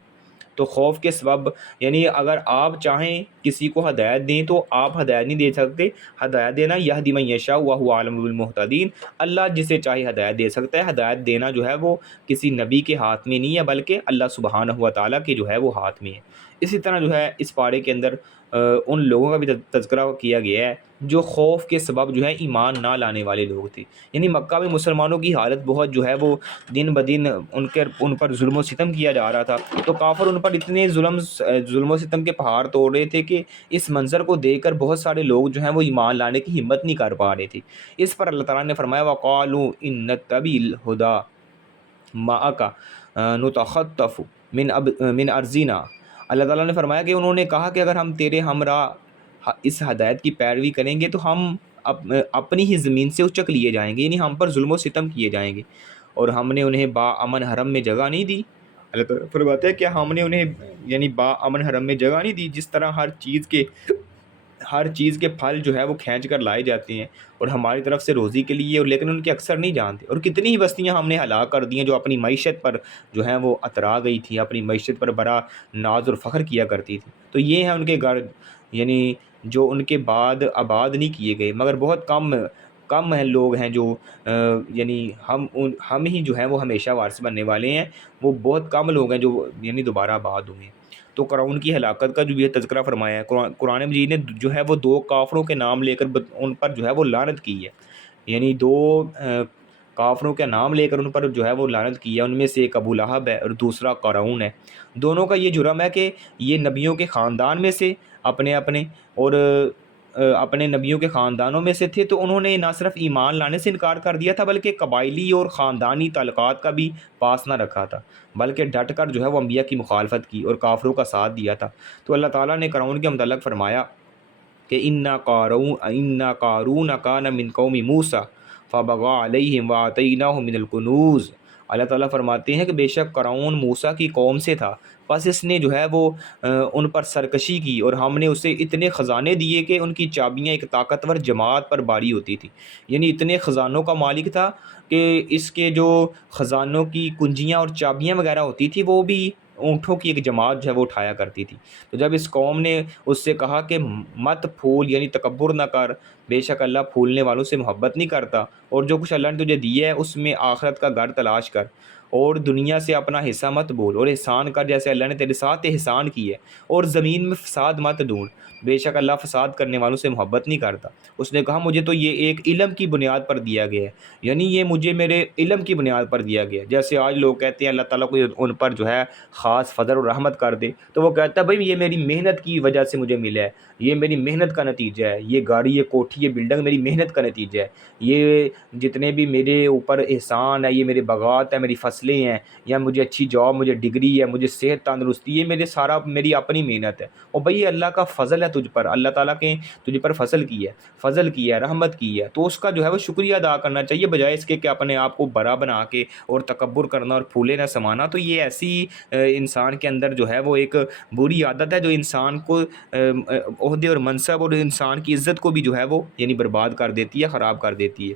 تو خوف کے سبب یعنی اگر آپ چاہیں کسی کو ہدایت دیں تو آپ ہدایت نہیں دے سکتے. ہدایت دینا یہدی من یشاء وہو اعلم بالمہتدین، اللہ جسے چاہے ہدایت دے سکتا ہے. ہدایت دینا جو ہے وہ کسی نبی کے ہاتھ میں نہیں ہے بلکہ اللہ سبحانہ و تعالیٰ کے جو ہے وہ ہاتھ میں ہے. اسی طرح جو ہے اس پارے کے اندر ان لوگوں کا بھی تذکرہ کیا گیا ہے جو خوف کے سبب جو ہے ایمان نہ لانے والے لوگ تھے. یعنی مکہ میں مسلمانوں کی حالت بہت جو ہے وہ دن بدن ان پر ظلم و ستم کیا جا رہا تھا. تو کافر ان پر اتنے ظلم و ستم کے پہاڑ توڑ رہے تھے کہ اس منظر کو دیکھ کر بہت سارے لوگ جو ہیں وہ ایمان لانے کی ہمت نہیں کر پا رہے تھے. اس پر اللہ تعالیٰ نے فرمایا وَقَالُوا إِن نَتَّبِعِ الْهُدَىٰ مَعَكَ نُتَخَطَّفْ من ارضنا. اللہ تعالیٰ نے فرمایا کہ انہوں نے کہا کہ اگر ہم تیرے ہمراہ اس ہدایت کی پیروی کریں گے تو ہم اپنی ہی زمین سے اچک لیے جائیں گے، یعنی ہم پر ظلم و ستم کیے جائیں گے. اور ہم نے انہیں با امن حرم میں جگہ نہیں دی. اللہ تعالیٰ فرماتے ہیں کہ ہم نے انہیں یعنی با امن حرم میں جگہ نہیں دی. جس طرح ہر چیز کے پھل جو ہے وہ کھینچ کر لائے جاتے ہیں اور ہماری طرف سے روزی کے لیے، اور لیکن ان کے اکثر نہیں جانتے. اور کتنی ہی بستیاں ہم نے ہلاک کر دی ہیں جو اپنی معیشت پر جو ہیں وہ اترا گئی تھی، اپنی معیشت پر بڑا ناز اور فخر کیا کرتی تھی. تو یہ ہیں ان کے گھر یعنی جو ان کے بعد آباد نہیں کیے گئے، مگر بہت کم ہیں لوگ ہیں جو یعنی ہم ہی جو ہیں وہ ہمیشہ وارث بننے والے ہیں. وہ بہت کم لوگ ہیں جو یعنی دوبارہ آباد ہوئے ہیں. تو قارون کی ہلاکت کا جو بھی تذکرہ فرمایا ہے قرآن مجید نے جو ہے وہ 2 کافروں کے نام لے کر ان پر جو ہے وہ لعنت کی ہے. یعنی 2 کافروں کا نام لے کر ان پر جو ہے وہ لعنت کی ہے. ان میں سے ایک ابو لہب ہے اور دوسرا قارون ہے. دونوں کا یہ جرم ہے کہ یہ نبیوں کے خاندان میں سے اپنے نبیوں کے خاندانوں میں سے تھے. تو انہوں نے نہ صرف ایمان لانے سے انکار کر دیا تھا بلکہ قبائلی اور خاندانی تعلقات کا بھی پاس نہ رکھا تھا، بلکہ ڈٹ کر جو ہے وہ انبیاء کی مخالفت کی اور کافروں کا ساتھ دیا تھا. تو اللہ تعالیٰ نے قارون کے متعلق فرمایا کہ اِنَّ قارون کان من قوم موسیٰ فبغى علیہم وآتیناہ من الکنوز. اللہ تعالیٰ فرماتے ہیں کہ بے شک قارون موسیٰ کی قوم سے تھا، بس اس نے جو ہے وہ ان پر سرکشی کی اور ہم نے اسے اتنے خزانے دیے کہ ان کی چابیاں ایک طاقتور جماعت پر باری ہوتی تھی. یعنی اتنے خزانوں کا مالک تھا کہ اس کے جو خزانوں کی کنجیاں اور چابیاں وغیرہ ہوتی تھی وہ بھی اونٹوں کی ایک جماعت جو ہے وہ اٹھایا کرتی تھی. تو جب اس قوم نے اس سے کہا کہ مت پھول یعنی تکبر نہ کر، بے شک اللہ پھولنے والوں سے محبت نہیں کرتا، اور جو کچھ اللہ نے تجھے دیا ہے اس میں آخرت کا گھر تلاش کر اور دنیا سے اپنا حصہ مت بول، اور احسان کر جیسے اللہ نے تیرے ساتھ احسان کی ہے، اور زمین میں فساد مت ڈھونڈ، بے شک اللہ فساد کرنے والوں سے محبت نہیں کرتا. اس نے کہا مجھے تو یہ ایک علم کی بنیاد پر دیا گیا ہے، یعنی یہ مجھے میرے علم کی بنیاد پر دیا گیا ہے. جیسے آج لوگ کہتے ہیں اللہ تعالیٰ کو ان پر جو ہے خاص فضل اور رحمت کر دے، تو وہ کہتا ہے بھائی یہ میری محنت کی وجہ سے مجھے ملا ہے، یہ میری محنت کا نتیجہ ہے، یہ گاڑی، یہ کوٹھی، یہ بلڈنگ میری محنت کا نتیجہ ہے، یہ جتنے بھی میرے اوپر احسان ہے، یہ میرے باغات ہیں، میری فصلیں ہیں، یا مجھے اچھی جاب، مجھے ڈگری ہے، مجھے صحت تندرستی، یہ میری اپنی محنت ہے. اور بھائی یہ اللہ کا فضل ہے تجھ پر، اللہ تعالیٰ کے تجھ پر فضل کی ہے، رحمت کی ہے. تو اس کا جو ہے وہ شکریہ ادا کرنا چاہیے بجائے اس کے کہ اپنے آپ کو بڑا بنا کے اور تکبر کرنا اور پھولے نہ سمانا. تو یہ ایسی انسان کے اندر جو ہے وہ ایک بری عادت ہے جو انسان کو عہدے اور منصب اور انسان کی عزت کو بھی جو ہے وہ یعنی برباد کر دیتی ہے، خراب کر دیتی ہے.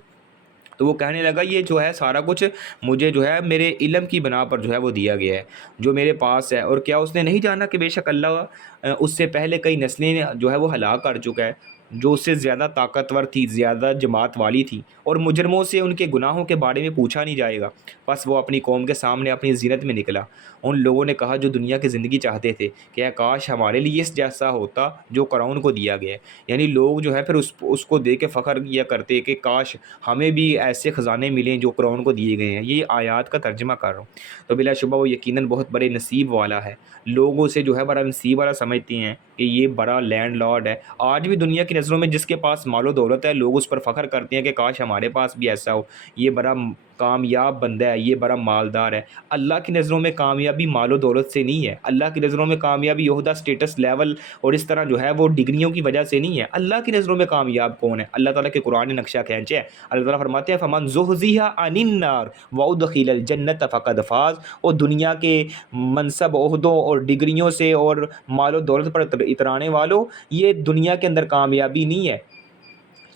تو وہ کہنے لگا یہ جو ہے سارا کچھ مجھے جو ہے میرے علم کی بنا پر جو ہے وہ دیا گیا ہے جو میرے پاس ہے. اور کیا اس نے نہیں جانا کہ بے شک اللہ اس سے پہلے کئی نسلیں جو ہے وہ ہلاک کر چکا ہے جو اس سے زیادہ طاقتور تھی، زیادہ جماعت والی تھی، اور مجرموں سے ان کے گناہوں کے بارے میں پوچھا نہیں جائے گا. بس وہ اپنی قوم کے سامنے اپنی زینت میں نکلا. ان لوگوں نے کہا جو دنیا کی زندگی چاہتے تھے کہ کاش ہمارے لیے اس جیسا ہوتا جو قارون کو دیا گیا ہے. یعنی لوگ جو ہے پھر اس کو دے کے فخر کیا کرتے کہ کاش ہمیں بھی ایسے خزانے ملیں جو قارون کو دیے گئے ہیں. یہ آیات کا ترجمہ کر رہا ہوں. تو بلا شبہ وہ یقیناً بہت بڑے نصیب والا ہے، لوگوں سے جو ہے بڑا نصیب والا سمجھتے ہیں کہ یہ بڑا لینڈ لارڈ ہے. آج بھی دنیا کی نظروں میں جس کے پاس مال و دولت ہے لوگ اس پر فخر کرتے ہیں کہ کاش ہمارے پاس بھی ایسا ہو، یہ بڑا کامیاب بندہ ہے، یہ بڑا مالدار ہے. اللہ کی نظروں میں کامیابی مال و دولت سے نہیں ہے. اللہ کی نظروں میں کامیابی عہدہ، اسٹیٹس، لیول اور اس طرح جو ہے وہ ڈگریوں کی وجہ سے نہیں ہے. اللہ کی نظروں میں کامیاب کون ہے؟ اللہ تعالیٰ کے قرآن نے نقشہ کھینچا ہے. اللہ تعالیٰ فرماتے ہیں فمن زحزح عن النار وادخل الجنۃ فقد فاز. اور دنیا کے منصب، عہدوں اور ڈگریوں سے اور مال و دولت پر اترانے والوں، یہ دنیا کے اندر کامیابی نہیں ہے.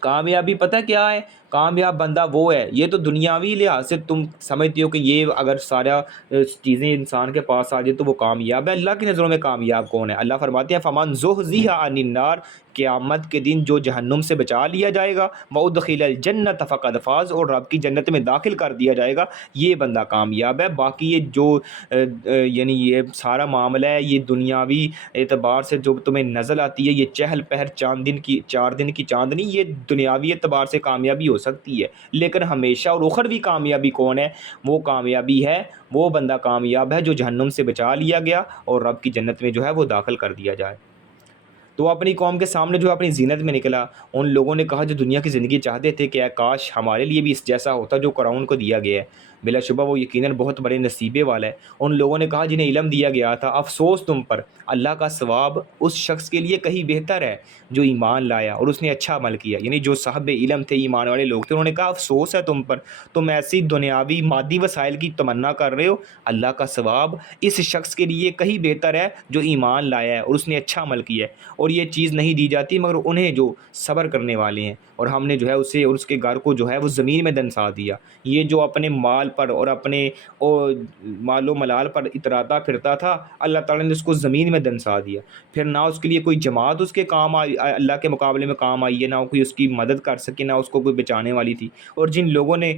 کامیابی پتہ کیا ہے؟ کامیاب بندہ وہ ہے، یہ تو دنیاوی لحاظ سے تم سمجھتے ہو کہ یہ اگر سارا چیزیں انسان کے پاس آ جائے تو وہ کامیاب ہے، اللہ کی نظروں میں کامیاب کون ہے؟ اللہ فرماتے ہیں فمن زحزح عن النار، قیامت کے دن جو جہنم سے بچا لیا جائے گا، وادخل الجنت فقد فاز، اور رب کی جنت میں داخل کر دیا جائے گا، یہ بندہ کامیاب ہے۔ باقی یہ جو یعنی یہ سارا معاملہ ہے، یہ دنیاوی اعتبار سے جو تمہیں نظر آتی ہے، یہ چہل پہل چار دن کی چاندنی، یہ دنیاوی اعتبار سے کامیابی ہو سکتی ہے، لیکن ہمیشہ اور اخروی کامیابی کون ہے؟ وہ کامیابی ہے، وہ بندہ کامیاب ہے جو جہنم سے بچا لیا گیا اور رب کی جنت میں جو ہے وہ داخل کر دیا جائے۔ تو اپنی قوم کے سامنے جو اپنی زینت میں نکلا، ان لوگوں نے کہا جو دنیا کی زندگی چاہتے تھے کہ اے کاش ہمارے لیے بھی اس جیسا ہوتا جو قرآن کو دیا گیا ہے، بلا شبہ وہ یقیناً بہت بڑے نصیبے والا ہے۔ ان لوگوں نے کہا جنہیں علم دیا گیا تھا افسوس تم پر، اللہ کا ثواب اس شخص کے لیے کہیں بہتر ہے جو ایمان لایا اور اس نے اچھا عمل کیا، یعنی جو صاحب علم تھے، ایمان والے لوگ تھے، انہوں نے کہا افسوس ہے تم پر، تم ایسی دنیاوی مادی وسائل کی تمنا کر رہے ہو، اللہ کا ثواب اس شخص کے لیے کہیں بہتر ہے جو ایمان لایا ہے اور اس نے اچھا عمل کیا ہے، اور یہ چیز نہیں دی جاتی مگر انہیں جو صبر کرنے والے ہیں، اور ہم نے جو ہے اسے اور اس کے گھر کو جو ہے وہ زمین میں دنسا دیا۔ یہ جو اپنے مال پر اور اپنے مال و ملال پر اتراتا پھرتا تھا، اللہ تعالیٰ نے اس کو زمین میں دنسا دیا، پھر نہ اس کے لیے کوئی جماعت اس کے کام آئی، اللہ کے مقابلے میں کام آئی ہے، نہ کوئی اس کی مدد کر سکے، نہ اس کو کوئی بچانے والی تھی۔ اور جن لوگوں نے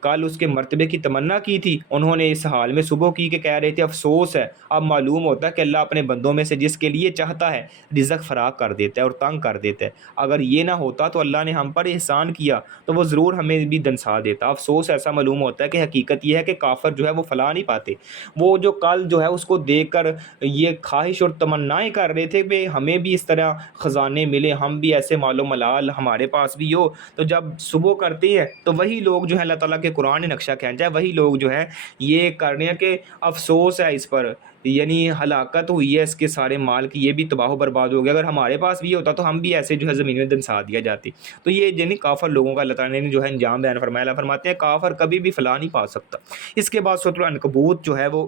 کل اس کے مرتبے کی تمنا کی تھی، انہوں نے اس حال میں صبح کی کہ کہہ رہے تھے افسوس ہے، اب معلوم ہوتا ہے کہ اللہ اپنے بندوں میں سے جس کے لیے چاہتا ہے رزق فراغ کر دیتا ہے اور تنگ کر دیتا ہے، اگر یہ نہ ہوتا تو اللہ نے ہم پر احسان کیا تو وہ ضرور ہمیں بھی دنسا دیتا۔ افسوس ایسا معلوم ہوتا ہے کہ حقیقت یہ ہے کہ کافر جو ہے وہ فلاح نہیں پاتے، وہ جو کل جو ہے اس کو دیکھ کر یہ خواہش اور تمنائیں کر رہے تھے کہ ہمیں بھی اس طرح خزانے ملے، ہم بھی ایسے مال و ملال ہمارے پاس بھی ہو، تو جب صبح کرتے ہیں تو وہی لوگ جو ہے اللہ تعالیٰ کے قرآن نے نقشہ کھینچا ہے، وہی لوگ جو ہے یہ کر رہے ہیں کہ افسوس ہے اس پر، یعنی ہلاکت ہوئی ہے اس کے سارے مال کی، یہ بھی تباہ و برباد ہو گیا، اگر ہمارے پاس بھی ہوتا تو ہم بھی ایسے جو ہے زمین میں دنسا دیا جاتے۔ تو یہ یعنی کافر لوگوں کا اللہ تعالیٰ نے جو ہے انجام بیان فرمایا۔ اللہ فرماتے ہیں کافر کبھی بھی فلاح نہیں پا سکتا۔ اس کے بعد سورۃ العنکبوت جو ہے وہ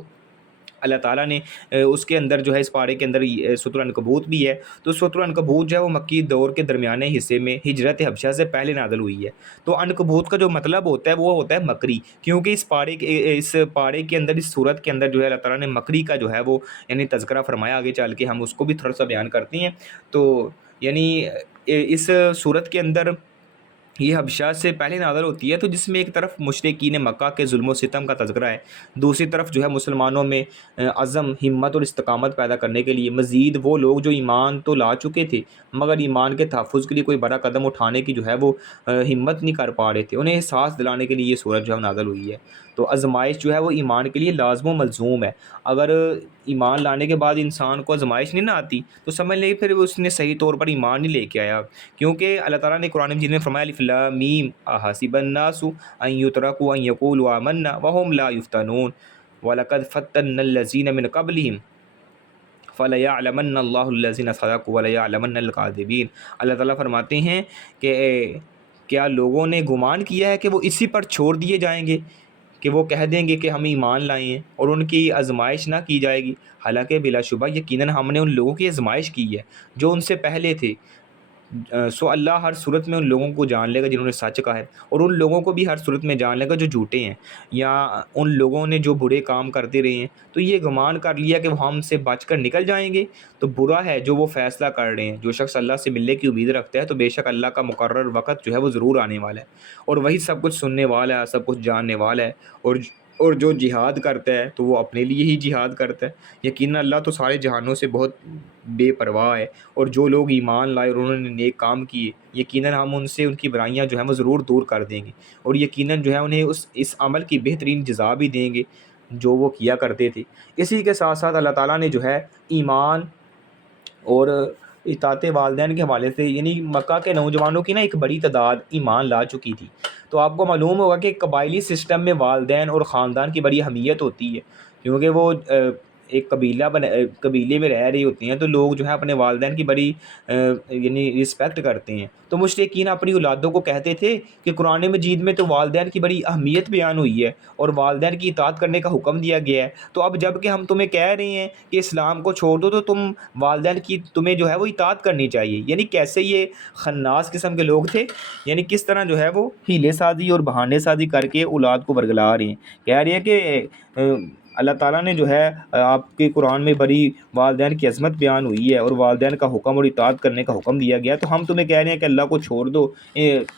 اللہ تعالیٰ نے اس کے اندر جو ہے اس پارے کے اندر سورۃ العنکبوت بھی ہے، تو سورۃ العنکبوت جو ہے وہ مکی دور کے درمیانے حصے میں ہجرت حبشہ سے پہلے نازل ہوئی ہے۔ تو عنکبوت کا جو مطلب ہوتا ہے وہ ہوتا ہے مکری، کیونکہ اس پارے کے اندر، اس صورت کے اندر جو ہے اللہ تعالیٰ نے مکری کا جو ہے وہ یعنی تذکرہ فرمایا، آگے چل کے ہم اس کو بھی تھوڑا سا بیان کرتے ہیں۔ تو یعنی اس صورت کے اندر یہ حبشہ سے پہلے نازل ہوتی ہے، تو جس میں ایک طرف مشرکین مکہ کے ظلم و ستم کا تذکرہ ہے، دوسری طرف جو ہے مسلمانوں میں عزم، ہمت اور استقامت پیدا کرنے کے لیے مزید وہ لوگ جو ایمان تو لا چکے تھے مگر ایمان کے تحفظ کے لیے کوئی بڑا قدم اٹھانے کی جو ہے وہ ہمت نہیں کر پا رہے تھے، انہیں احساس دلانے کے لیے یہ سورج جو ہے نازل ہوئی ہے۔ تو آزمائش جو ہے وہ ایمان کے لیے لازم و ملزوم ہے، اگر ایمان لانے کے بعد انسان کو آزمائش نہیں نہ آتی تو سمجھ لیں پھر اس نے صحیح طور پر ایمان نہیں لے کے آیا، کیونکہ اللہ تعالیٰ نے قرآن مجید میں فرمایا الف لام میم احسب الناس ان یترکوا ان یقولوا آمنا وهم لا یفتنون وَلَقَدْ فَتَّنَّا الَّذِينَ مِن قَبْلِهِمْ فَلَيَعْلَمَنَّ اللَّهُ الَّذِينَ صَدَقُوا وَلَيَعْلَمَنَّ الْكَاذِبِينَ۔ اللہ تعالیٰ فرماتے ہیں کہ کیا لوگوں نے گمان کیا ہے کہ وہ اسی پر چھوڑ دیے جائیں گے، کہ وہ کہہ دیں گے کہ ہم ایمان لائے ہیں اور ان کی آزمائش نہ کی جائے گی، حالانکہ بلا شبہ یقیناً ہم نے ان لوگوں کی آزمائش کی ہے جو ان سے پہلے تھے۔ سو اللہ ہر صورت میں ان لوگوں کو جان لے گا جنہوں نے سچ کہا ہے، اور ان لوگوں کو بھی ہر صورت میں جان لے گا جو جھوٹے ہیں، یا ان لوگوں نے جو برے کام کرتے رہے ہیں تو یہ گمان کر لیا کہ وہ ہم سے بچ کر نکل جائیں گے، تو برا ہے جو وہ فیصلہ کر رہے ہیں۔ جو شخص اللہ سے ملنے کی امید رکھتا ہے تو بے شک اللہ کا مقرر وقت جو ہے وہ ضرور آنے والا ہے، اور وہی سب کچھ سننے والا ہے، سب کچھ جاننے والا ہے، اور جو جہاد کرتا ہے تو وہ اپنے لیے ہی جہاد کرتا ہے، یقیناً اللہ تو سارے جہانوں سے بہت بے پرواہ ہے، اور جو لوگ ایمان لائے اور انہوں نے نیک کام کیے یقیناً ہم ان سے ان کی برائیاں جو ہیں وہ ضرور دور کر دیں گے، اور یقیناً جو ہے انہیں اس عمل کی بہترین جزا بھی دیں گے جو وہ کیا کرتے تھے۔ اسی کے ساتھ ساتھ اللہ تعالیٰ نے جو ہے ایمان اور اطاعت والدین کے حوالے سے، یعنی مکہ کے نوجوانوں کی نا ایک بڑی تعداد ایمان لا چکی تھی، تو آپ کو معلوم ہوگا کہ قبائلی سسٹم میں والدین اور خاندان کی بڑی اہمیت ہوتی ہے، کیونکہ وہ ایک قبیلے میں رہ رہی ہوتی ہیں تو لوگ جو ہے اپنے والدین کی بڑی یعنی رسپیکٹ کرتے ہیں. تو مشرکین اپنی اولادوں کو کہتے تھے کہ قرآن مجید میں تو والدین کی بڑی اہمیت بیان ہوئی ہے اور والدین کی اطاعت کرنے کا حکم دیا گیا ہے، تو اب جب کہ ہم تمہیں کہہ رہے ہیں کہ اسلام کو چھوڑ دو تو تم والدین کی تمہیں جو ہے وہ اطاعت کرنی چاہیے. یعنی کیسے یہ خناس قسم کے لوگ تھے، یعنی کس طرح جو ہے وہ ہیلے سازی اور بہانے سازی کر کے اولاد کو برگلا رہے ہیں. کہہ رہے ہیں کہ اللہ تعالیٰ نے جو ہے آپ کے قرآن میں بڑی والدین کی عظمت بیان ہوئی ہے اور والدین کا حکم اور اطاعت کرنے کا حکم دیا گیا، تو ہم تمہیں کہہ رہے ہیں کہ اللہ کو چھوڑ دو،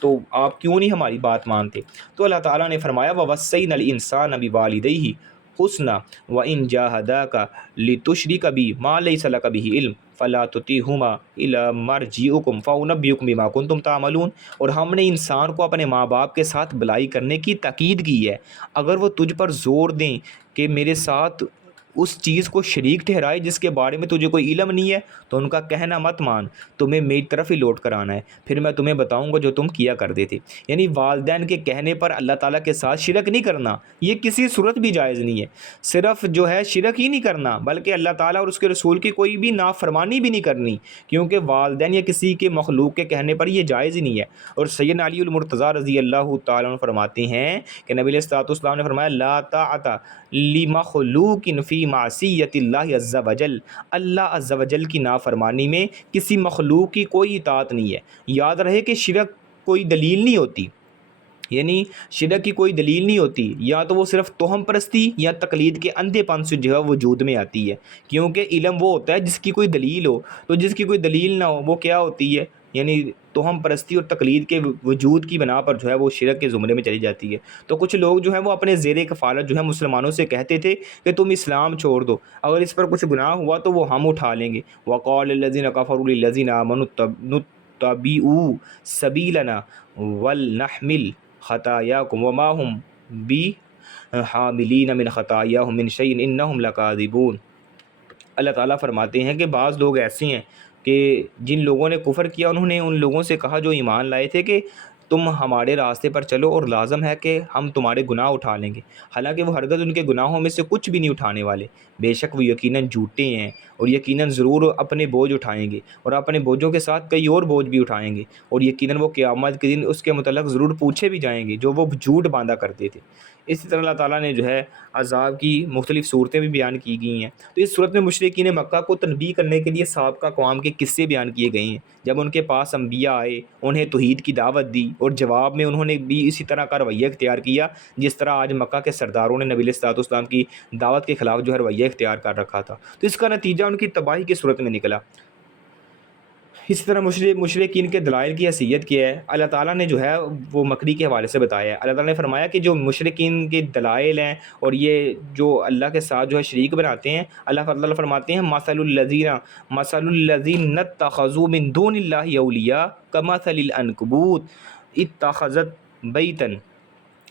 تو آپ کیوں نہیں ہماری بات مانتے؟ تو اللہ تعالیٰ نے فرمایا وَوَصَّيْنَا الْإِنسَانَ بِوَالِدَيْهِ حُسْنًا وَإِنْ جَاهَدَاكَ لِتُشْرِكَ بِي مَا لَيْسَ لَكَ بِهِ عِلْمٌ فَلَا تُطِعْهُمَا إِلَى مَرْجِعُكُمْ فَأُنَبِّئُكُم بِمَا كُنتُمْ تَعْمَلُونَ. اور ہم نے انسان کو اپنے ماں باپ کے ساتھ بھلائی کرنے کی تاکید کی ہے، اگر وہ تجھ پر زور دیں کہ میرے ساتھ اس چیز کو شریک ٹھہرائے جس کے بارے میں تجھے کوئی علم نہیں ہے، تو ان کا کہنا مت مان، تمہیں میری طرف ہی لوٹ کر آنا ہے، پھر میں تمہیں بتاؤں گا جو تم کیا کرتے تھے. یعنی والدین کے کہنے پر اللہ تعالیٰ کے ساتھ شرک نہیں کرنا، یہ کسی صورت بھی جائز نہیں ہے. صرف جو ہے شرک ہی نہیں کرنا بلکہ اللہ تعالیٰ اور اس کے رسول کی کوئی بھی نافرمانی بھی نہیں کرنی، کیونکہ والدین یا کسی کے مخلوق کے کہنے پر یہ جائز ہی نہیں ہے. اور سیدنا علی المرتضیٰ رضی اللہ تعالیٰ عنہ فرماتے ہیں کہ نبی علیہ الصلوۃ والسلام نے فرمایا لا طاعۃ لمخلوق فی معصیۃ اللہ عز وجل، اللہ عز وجل کی نافرمانی میں کسی مخلوق کی کوئی اطاعت نہیں ہے. یاد رہے کہ شرک کوئی دلیل نہیں ہوتی، یعنی شرک کی کوئی دلیل نہیں ہوتی، یا تو وہ صرف توہم پرستی یا تقلید کے اندھے پن سے جو ہے وجود میں آتی ہے. کیونکہ علم وہ ہوتا ہے جس کی کوئی دلیل ہو، تو جس کی کوئی دلیل نہ ہو وہ کیا ہوتی ہے، یعنی توہم پرستی اور تقلید کے وجود کی بنا پر جو ہے وہ شرک کے زمرے میں چلی جاتی ہے. تو کچھ لوگ جو ہیں وہ اپنے زیر کفالت جو ہے مسلمانوں سے کہتے تھے کہ تم اسلام چھوڑ دو، اگر اس پر کچھ گناہ ہوا تو وہ ہم اٹھا لیں گے. وقال الذین کفروا للذین آمنوا اتبعوا سبیلنا ولنحمل خطایاکم وما هم بحاملین من خطایاہم من شیء انہم لکاذبون. اللہ تعالیٰ فرماتے ہیں کہ بعض لوگ ایسے ہیں کہ جن لوگوں نے کفر کیا انہوں نے ان لوگوں سے کہا جو ایمان لائے تھے کہ تم ہمارے راستے پر چلو اور لازم ہے کہ ہم تمہارے گناہ اٹھا لیں گے، حالانکہ وہ ہرگز ان کے گناہوں میں سے کچھ بھی نہیں اٹھانے والے. بے شک وہ یقیناً جھوٹے ہیں اور یقیناً ضرور اپنے بوجھ اٹھائیں گے اور اپنے بوجھوں کے ساتھ کئی اور بوجھ بھی اٹھائیں گے، اور یقیناً وہ قیامت کے دن اس کے متعلق ضرور پوچھے بھی جائیں گے جو وہ جھوٹ باندھا کرتے تھے. اسی طرح اللہ تعالیٰ نے جو ہے عذاب کی مختلف صورتیں بھی بیان کی گئی ہیں. تو اس صورت میں مشرکین مکہ کو تنبیہ کرنے کے لیے سابقہ اقوام کے قصے بیان کیے گئے ہیں. جب ان کے پاس انبیاء آئے، انہیں توحید کی دعوت دی اور جواب میں انہوں نے بھی اسی طرح کا رویہ اختیار کیا جس طرح آج مکہ کے سرداروں نے نبی علیہ الصلوۃ والسلام کی دعوت کے خلاف جو ہے رویہ اختیار کر رکھا تھا، تو اس کا نتیجہ ان کی تباہی کی صورت میں نکلا. اسی طرح مشرکین کے دلائل کی حیثیت کیا ہے اللہ تعالیٰ نے جو ہے وہ مکری کے حوالے سے بتایا ہے. اللہ تعالیٰ نے فرمایا کہ جو مشرکین کے دلائل ہیں اور یہ جو اللہ کے ساتھ جو ہے شریک بناتے ہیں، اللہ تعالیٰ فرماتے ہیں مثل الذین اتخذوا من دون اللہ اولیاء کمثل العنکبوت اتخذت بیتا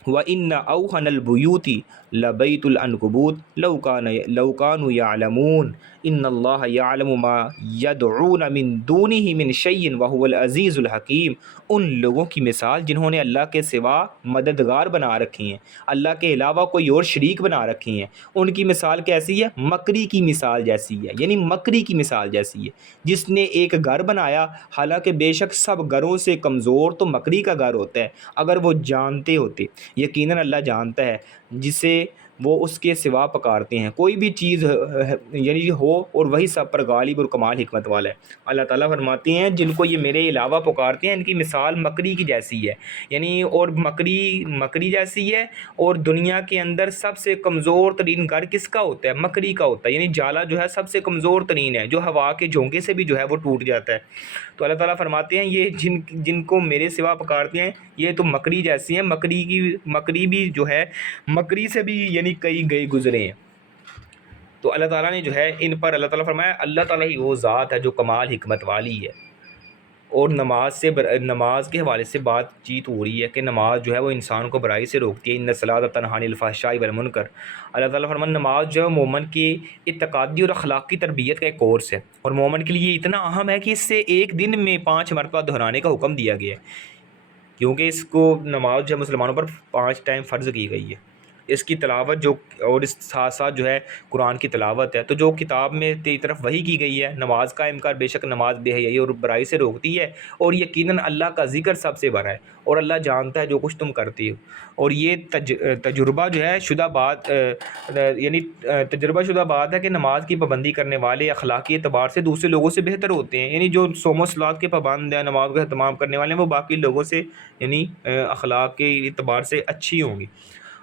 وَإِنَّ أَوْهَنَ الْبُيُوتِ لَبَيْتُ الْعَنْكَبُوتِ لَوْ كَانُوا يَعْلَمُونَ إِنَّ اللَّهَ يَعْلَمُ مَا يَدْعُونَ مِن دُونِهِ مِن شَيْءٍ وَهُوَ الْعَزِيزُ الْحَكِيمُ. ان لوگوں کی مثال جنہوں نے اللہ کے سوا مددگار بنا رکھی ہیں، اللہ کے علاوہ کوئی اور شریک بنا رکھی ہیں، ان کی مثال کیسی ہے؟ مکری کی مثال جیسی ہے. یعنی مکری کی مثال جیسی ہے جس نے ایک گھر بنایا، حالانکہ بے شک سب گھروں سے کمزور تو مکری کا گھر ہوتا ہے. اگر وہ جانتے ہوتے، یقیناً اللہ جانتا ہے جسے وہ اس کے سوا پکارتے ہیں، کوئی بھی چیز یعنی ہو اور وہی سب پر غالب اور کمال حکمت والا ہے. اللہ تعالیٰ فرماتے ہیں جن کو یہ میرے علاوہ پکارتے ہیں ان کی مثال مکری کی جیسی ہے. یعنی اور مکری جیسی ہے، اور دنیا کے اندر سب سے کمزور ترین گھر کس کا ہوتا ہے؟ مکری کا ہوتا ہے. یعنی جالا جو ہے سب سے کمزور ترین ہے جو ہوا کے جھونکے سے بھی جو ہے وہ ٹوٹ جاتا ہے. تو اللہ تعالیٰ فرماتے ہیں یہ جن کو میرے سوا پکارتے ہیں یہ تو مکری جیسی ہیں. مکری بھی جو ہے مکری سے بھی یعنی کئی گئے گزرے ہیں. تو اللہ تعالیٰ نے جو ہے ان پر اللہ تعالیٰ فرمایا اللہ تعالیٰ ہی وہ ذات ہے جو کمال حکمت والی ہے. اور نماز کے حوالے سے بات چیت ہو رہی ہے کہ نماز جو ہے وہ انسان کو برائی سے روکتی ہے. ان الصلاۃ تنہی عن الفحشاء والمنکر. اللہ تعالیٰ فرمایا نماز جو ہے مومن کی اعتقادی اور اخلاقی تربیت کا ایک کورس ہے، اور مومن کے لیے اتنا اہم ہے کہ اس سے ایک دن میں 5 مرتبہ دہرانے کا حکم دیا گیا ہے، کیونکہ اس کو نماز جو ہے مسلمانوں پر 5 ٹائم فرض کی گئی ہے. اس کی تلاوت جو اور اس ساتھ ساتھ جو ہے قرآن کی تلاوت ہے، تو جو کتاب میں تیری طرف وحی کی گئی ہے، نماز قائم کر، بے شک نماز بے حیائی اور برائی سے روکتی ہے، اور یقیناً اللہ کا ذکر سب سے بڑا ہے، اور اللہ جانتا ہے جو کچھ تم کرتی ہو۔ اور یہ تجربہ جو ہے شدہ بات یعنی تجربہ شدہ بات ہے کہ نماز کی پابندی کرنے والے اخلاقی اعتبار سے دوسرے لوگوں سے بہتر ہوتے ہیں، یعنی جو صوم و صلات کے پابند ہیں، نماز کا اہتمام کرنے والے ہیں، وہ باقی لوگوں سے یعنی اخلاق کے اعتبار سے اچھی ہوں گی۔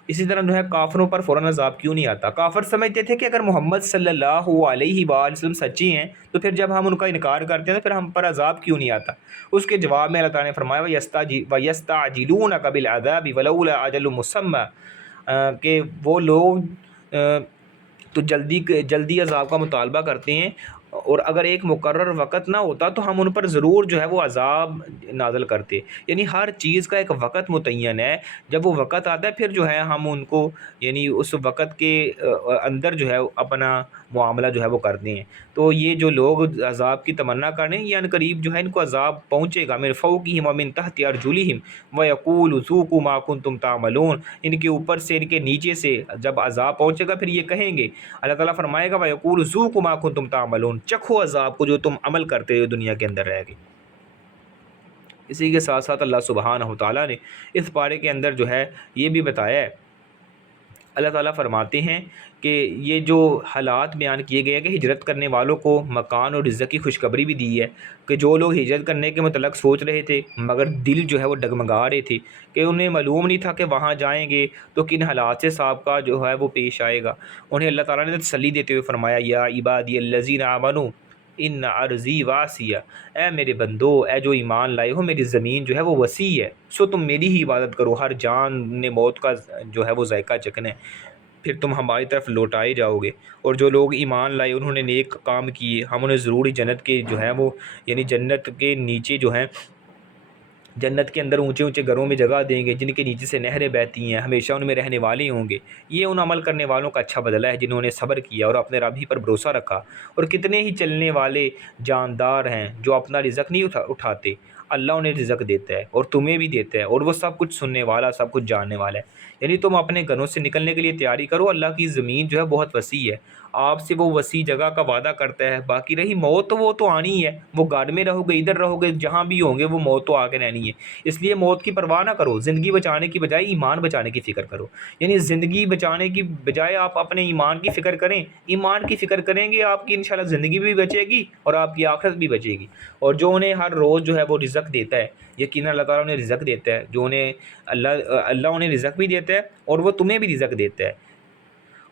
اسی طرح جو ہے کافروں پر فوراً عذاب کیوں نہیں آتا؟ کافر سمجھتے تھے کہ اگر محمد صلی اللہ علیہ وآلہ وسلم سچی ہیں تو پھر جب ہم ان کا انکار کرتے ہیں تو پھر ہم پر عذاب کیوں نہیں آتا؟ اس کے جواب میں اللہ تعالیٰ نے فرمایا وَيَسْتَعْجِلُونَكَ بِالْعَذَابِ وَلَوْلَا أَجَلٌ مُّسَمًّى، کہ وہ لوگ تو جلدی عذاب کا مطالبہ کرتے ہیں، اور اگر ایک مقرر وقت نہ ہوتا تو ہم ان پر ضرور جو ہے وہ عذاب نازل کرتے۔ یعنی ہر چیز کا ایک وقت متعین ہے، جب وہ وقت آتا ہے پھر جو ہے ہم ان کو یعنی اس وقت کے اندر جو ہے اپنا معاملہ جو ہے وہ کرتے ہیں۔ تو یہ جو لوگ عذاب کی تمنا کریں، یہ ان قریب جو ہے ان کو عذاب پہنچے گا، من فوقہم ومن تحت ارجلہم ویقول ذوقوا ما کنتم تعملون، ان کے اوپر سے ان کے نیچے سے جب عذاب پہنچے گا پھر یہ کہیں گے، اللہ تعالیٰ فرمائے گا ویقول ذوقوا ما کنتم تعملون، چکھو عذاب کو جو تم عمل کرتے ہو دنیا کے اندر رہ کے۔ اسی کے ساتھ ساتھ اللہ سبحانہ و تعالیٰ نے اس پارے کے اندر جو ہے یہ بھی بتایا ہے، اللہ تعالیٰ فرماتے ہیں کہ یہ جو حالات بیان کیے گئے ہیں کہ ہجرت کرنے والوں کو مکان اور رزق کی خوشخبری بھی دی ہے، کہ جو لوگ ہجرت کرنے کے متعلق سوچ رہے تھے مگر دل جو ہے وہ ڈگمگا رہے تھے، کہ انہیں معلوم نہیں تھا کہ وہاں جائیں گے تو کن حالات سے سابقہ جو ہے وہ پیش آئے گا، انہیں اللہ تعالیٰ نے تسلی دیتے ہوئے فرمایا یا عبادی الذین آمنوا ان عرضی واسیہ، اے میرے بندو، اے جو ایمان لائے ہو، میری زمین جو ہے وہ وسیع ہے، سو تم میری ہی عبادت کرو، ہر جان نے موت کا جو ہے وہ ذائقہ چکھنا ہے، پھر تم ہماری طرف لوٹائے جاؤ گے۔ اور جو لوگ ایمان لائے انہوں نے نیک کام کیے، ہم انہیں ضرور ہی جنت کے جو ہے وہ یعنی جنت کے نیچے جو ہیں جنت کے اندر اونچے اونچے گھروں میں جگہ دیں گے، جن کے نیچے سے نہریں بہتی ہیں، ہمیشہ ان میں رہنے والے ہوں گے۔ یہ ان عمل کرنے والوں کا اچھا بدلہ ہے جنہوں نے صبر کیا اور اپنے رب ہی پر بھروسہ رکھا۔ اور کتنے ہی چلنے والے جاندار ہیں جو اپنا رزق نہیں اٹھاتے، اللہ انہیں رزق دیتا ہے اور تمہیں بھی دیتا ہے، اور وہ سب کچھ سننے والا، سب کچھ جاننے والا ہے۔ یعنی تم اپنے گھروں سے نکلنے کے لیے تیاری کرو، اللہ کی زمین جو ہے بہت وسیع ہے، آپ سے وہ وسیع جگہ کا وعدہ کرتا ہے۔ باقی رہی موت تو وہ تو آنی ہے، وہ گھر میں رہو گے، ادھر رہو گے، جہاں بھی ہوں گے وہ موت تو آ کے رہنی ہے، اس لیے موت کی پرواہ نہ کرو، زندگی بچانے کی بجائے ایمان بچانے کی فکر کرو۔ یعنی زندگی بچانے کی بجائے آپ اپنے ایمان کی فکر کریں، ایمان کی فکر کریں گے آپ کی انشاءاللہ زندگی بھی بچے گی اور آپ کی آخرت بھی بچے گی۔ اور جو انہیں ہر روز جو ہے وہ رزق دیتا ہے، یقیناً اللہ تعالیٰ انہیں رزق دیتا ہے، جو انہیں اللہ انہیں رزق بھی دیتا ہے اور وہ تمہیں بھی رزق دیتا ہے۔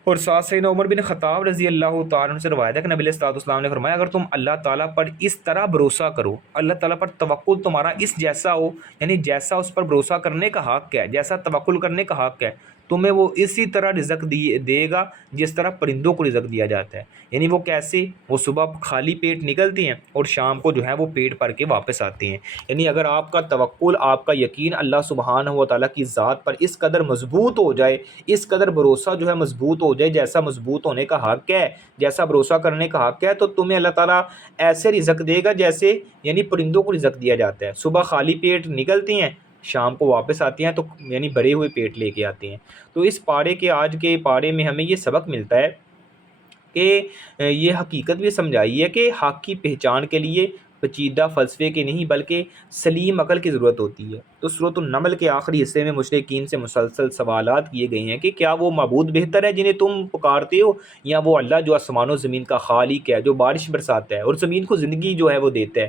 اور ساتھ سیدنا عمر بن خطاب رضی اللہ تعالیٰ عنہ سے روایت ہے کہ نبی علیہ السلام نے فرمایا اگر تم اللہ تعالیٰ پر اس طرح بھروسہ کرو، اللہ تعالیٰ پر توکل تمہارا اس جیسا ہو، یعنی جیسا اس پر بھروسہ کرنے کا حق ہے، جیسا توکل کرنے کا حق ہے، تمہیں وہ اسی طرح رزق دے گا جس طرح پرندوں کو رزق دیا جاتا ہے۔ یعنی وہ کیسے؟ وہ صبح خالی پیٹ نکلتے ہیں اور شام کو جو ہے وہ پیٹ بھر کے واپس آتے ہیں۔ یعنی اگر آپ کا توکل، آپ کا یقین اللہ سبحانہ و تعالیٰ کی ذات پر اس قدر مضبوط ہو جائے، اس قدر بھروسہ جو ہے مضبوط ہو جائے جیسا مضبوط ہونے کا حق ہے، جیسا بھروسہ کرنے کا حق ہے، تو تمہیں اللہ تعالیٰ ایسے رزق دے گا جیسے یعنی پرندوں کو رزق دیا جاتا ہے۔ صبح خالی پیٹ نکلتے ہیں، شام کو واپس آتے ہیں تو یعنی بھرے ہوئے پیٹ لے کے آتے ہیں۔ تو اس پارے کے آج کے پارے میں ہمیں یہ سبق ملتا ہے کہ یہ حقیقت بھی سمجھائی ہے کہ حق کی پہچان کے لیے پیچیدہ فلسفے کے نہیں بلکہ سلیم عقل کی ضرورت ہوتی ہے۔ تو سورۃ النمل کے آخری حصے میں مشرکین سے مسلسل سوالات کیے گئے ہیں کہ کیا وہ معبود بہتر ہے جنہیں تم پکارتے ہو، یا وہ اللہ جو آسمان و زمین کا خالق ہے، جو بارش برساتا ہے اور زمین کو زندگی جو ہے وہ دیتا ہے۔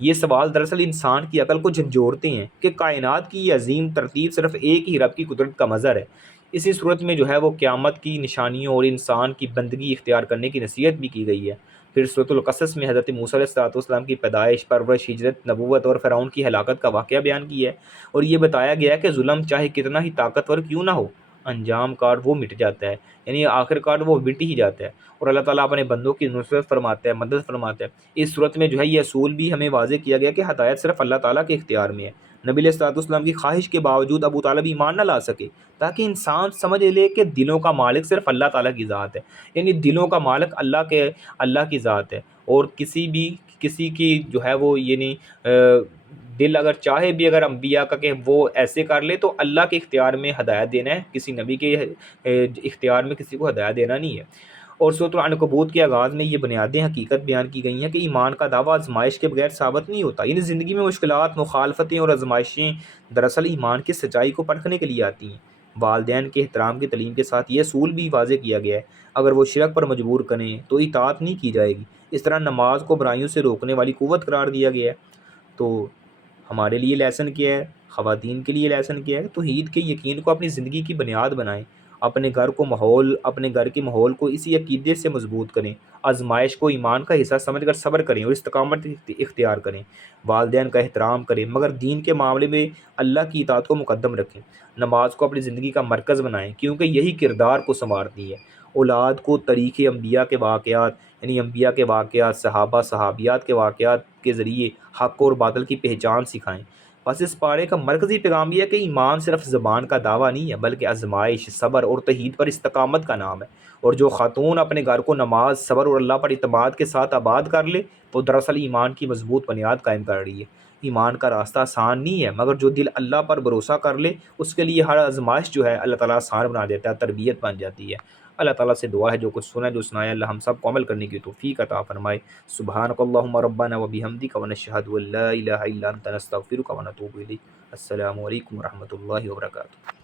یہ سوال دراصل انسان کی عقل کو جھنجھوڑتے ہیں کہ کائنات کی یہ عظیم ترتیب صرف ایک ہی رب کی قدرت کا مظہر ہے۔ اسی صورت میں جو ہے وہ قیامت کی نشانیوں اور انسان کی بندگی اختیار کرنے کی نصیحت بھی کی گئی ہے۔ پھر سورۃ القصص میں حضرت موسیٰ علیہ السلام کی پیدائش، پرورش، ہجرت، نبوت اور فرعون کی ہلاکت کا واقعہ بیان کیا ہے، اور یہ بتایا گیا ہے کہ ظلم چاہے کتنا ہی طاقتور کیوں نہ ہو، انجام کار وہ مٹ جاتا ہے، یعنی آخر کار وہ مٹ ہی جاتا ہے، اور اللہ تعالیٰ اپنے بندوں کی نصرت فرماتا ہے، مدد فرماتا ہے۔ اس صورت میں جو ہے یہ اصول بھی ہمیں واضح کیا گیا کہ ہدایت صرف اللہ تعالیٰ کے اختیار میں ہے۔ نبی علیہ السلام کی خواہش کے باوجود ابو طالب ایمان نہ لا سکے، تاکہ انسان سمجھ لے کہ دلوں کا مالک صرف اللہ تعالیٰ کی ذات ہے، یعنی دلوں کا مالک اللہ کی ذات ہے، اور کسی کی جو ہے وہ یعنی دل اگر چاہے بھی اگر انبیاء کا کہ وہ ایسے کر لے تو اللہ کے اختیار میں ہدایت دینا ہے، کسی نبی کے اختیار میں کسی کو ہدایت دینا نہیں ہے۔ اور سورۃ العنکبوت کے آغاز میں یہ بنیادی حقیقت بیان کی گئی ہیں کہ ایمان کا دعویٰ آزمائش کے بغیر ثابت نہیں ہوتا، یعنی زندگی میں مشکلات، مخالفتیں اور آزمائشیں دراصل ایمان کی سچائی کو پرکھنے کے لیے آتی ہیں۔ والدین کے احترام کی تعلیم کے ساتھ یہ اصول بھی واضح کیا گیا ہے، اگر وہ شرک پر مجبور کریں تو اطاعت نہیں کی جائے گی۔ اس طرح نماز کو برائیوں سے روکنے والی قوت قرار دیا گیا ہے۔ تو ہمارے لیے لیسن کیا ہے، خواتین کے لیے لیسن کیا ہے، توحید کے یقین کو اپنی زندگی کی بنیاد بنائیں، اپنے گھر کے ماحول کو اسی عقیدے سے مضبوط کریں، آزمائش کو ایمان کا حصہ سمجھ کر صبر کریں اور استقامت اختیار کریں، والدین کا احترام کریں مگر دین کے معاملے میں اللہ کی اطاعت کو مقدم رکھیں، نماز کو اپنی زندگی کا مرکز بنائیں کیونکہ یہی کردار کو سنوارتی ہے، اولاد کو تاریخ انبیاء کے واقعات، یعنی انبیاء کے واقعات، صحابہ صحابیات کے واقعات کے ذریعے حق اور باطل کی پہچان سکھائیں۔ بس اس پارے کا مرکزی پیغام یہ ہے کہ ایمان صرف زبان کا دعویٰ نہیں ہے بلکہ آزمائش، صبر اور توحید پر استقامت کا نام ہے، اور جو خاتون اپنے گھر کو نماز، صبر اور اللہ پر اعتماد کے ساتھ آباد کر لے وہ دراصل ایمان کی مضبوط بنیاد قائم کر رہی ہے۔ ایمان کا راستہ آسان نہیں ہے مگر جو دل اللہ پر بھروسہ کر لے اس کے لیے ہر آزمائش جو ہے اللہ تعالیٰ آسان بنا دیتا ہے، تربیت بن جاتی ہے۔ اللہ تعالیٰ سے دعا ہے جو کچھ سنا جو سنایا اللہ ہم سب کو عمل کرنے کی توفیق عطا فرمائے۔ سبحانک اللہم ربنا و بحمدک و نشہد ان لا الہ الا انت نستغفرک و نتوب الیک۔ السلام علیکم ورحمۃ اللہ وبرکاتہ۔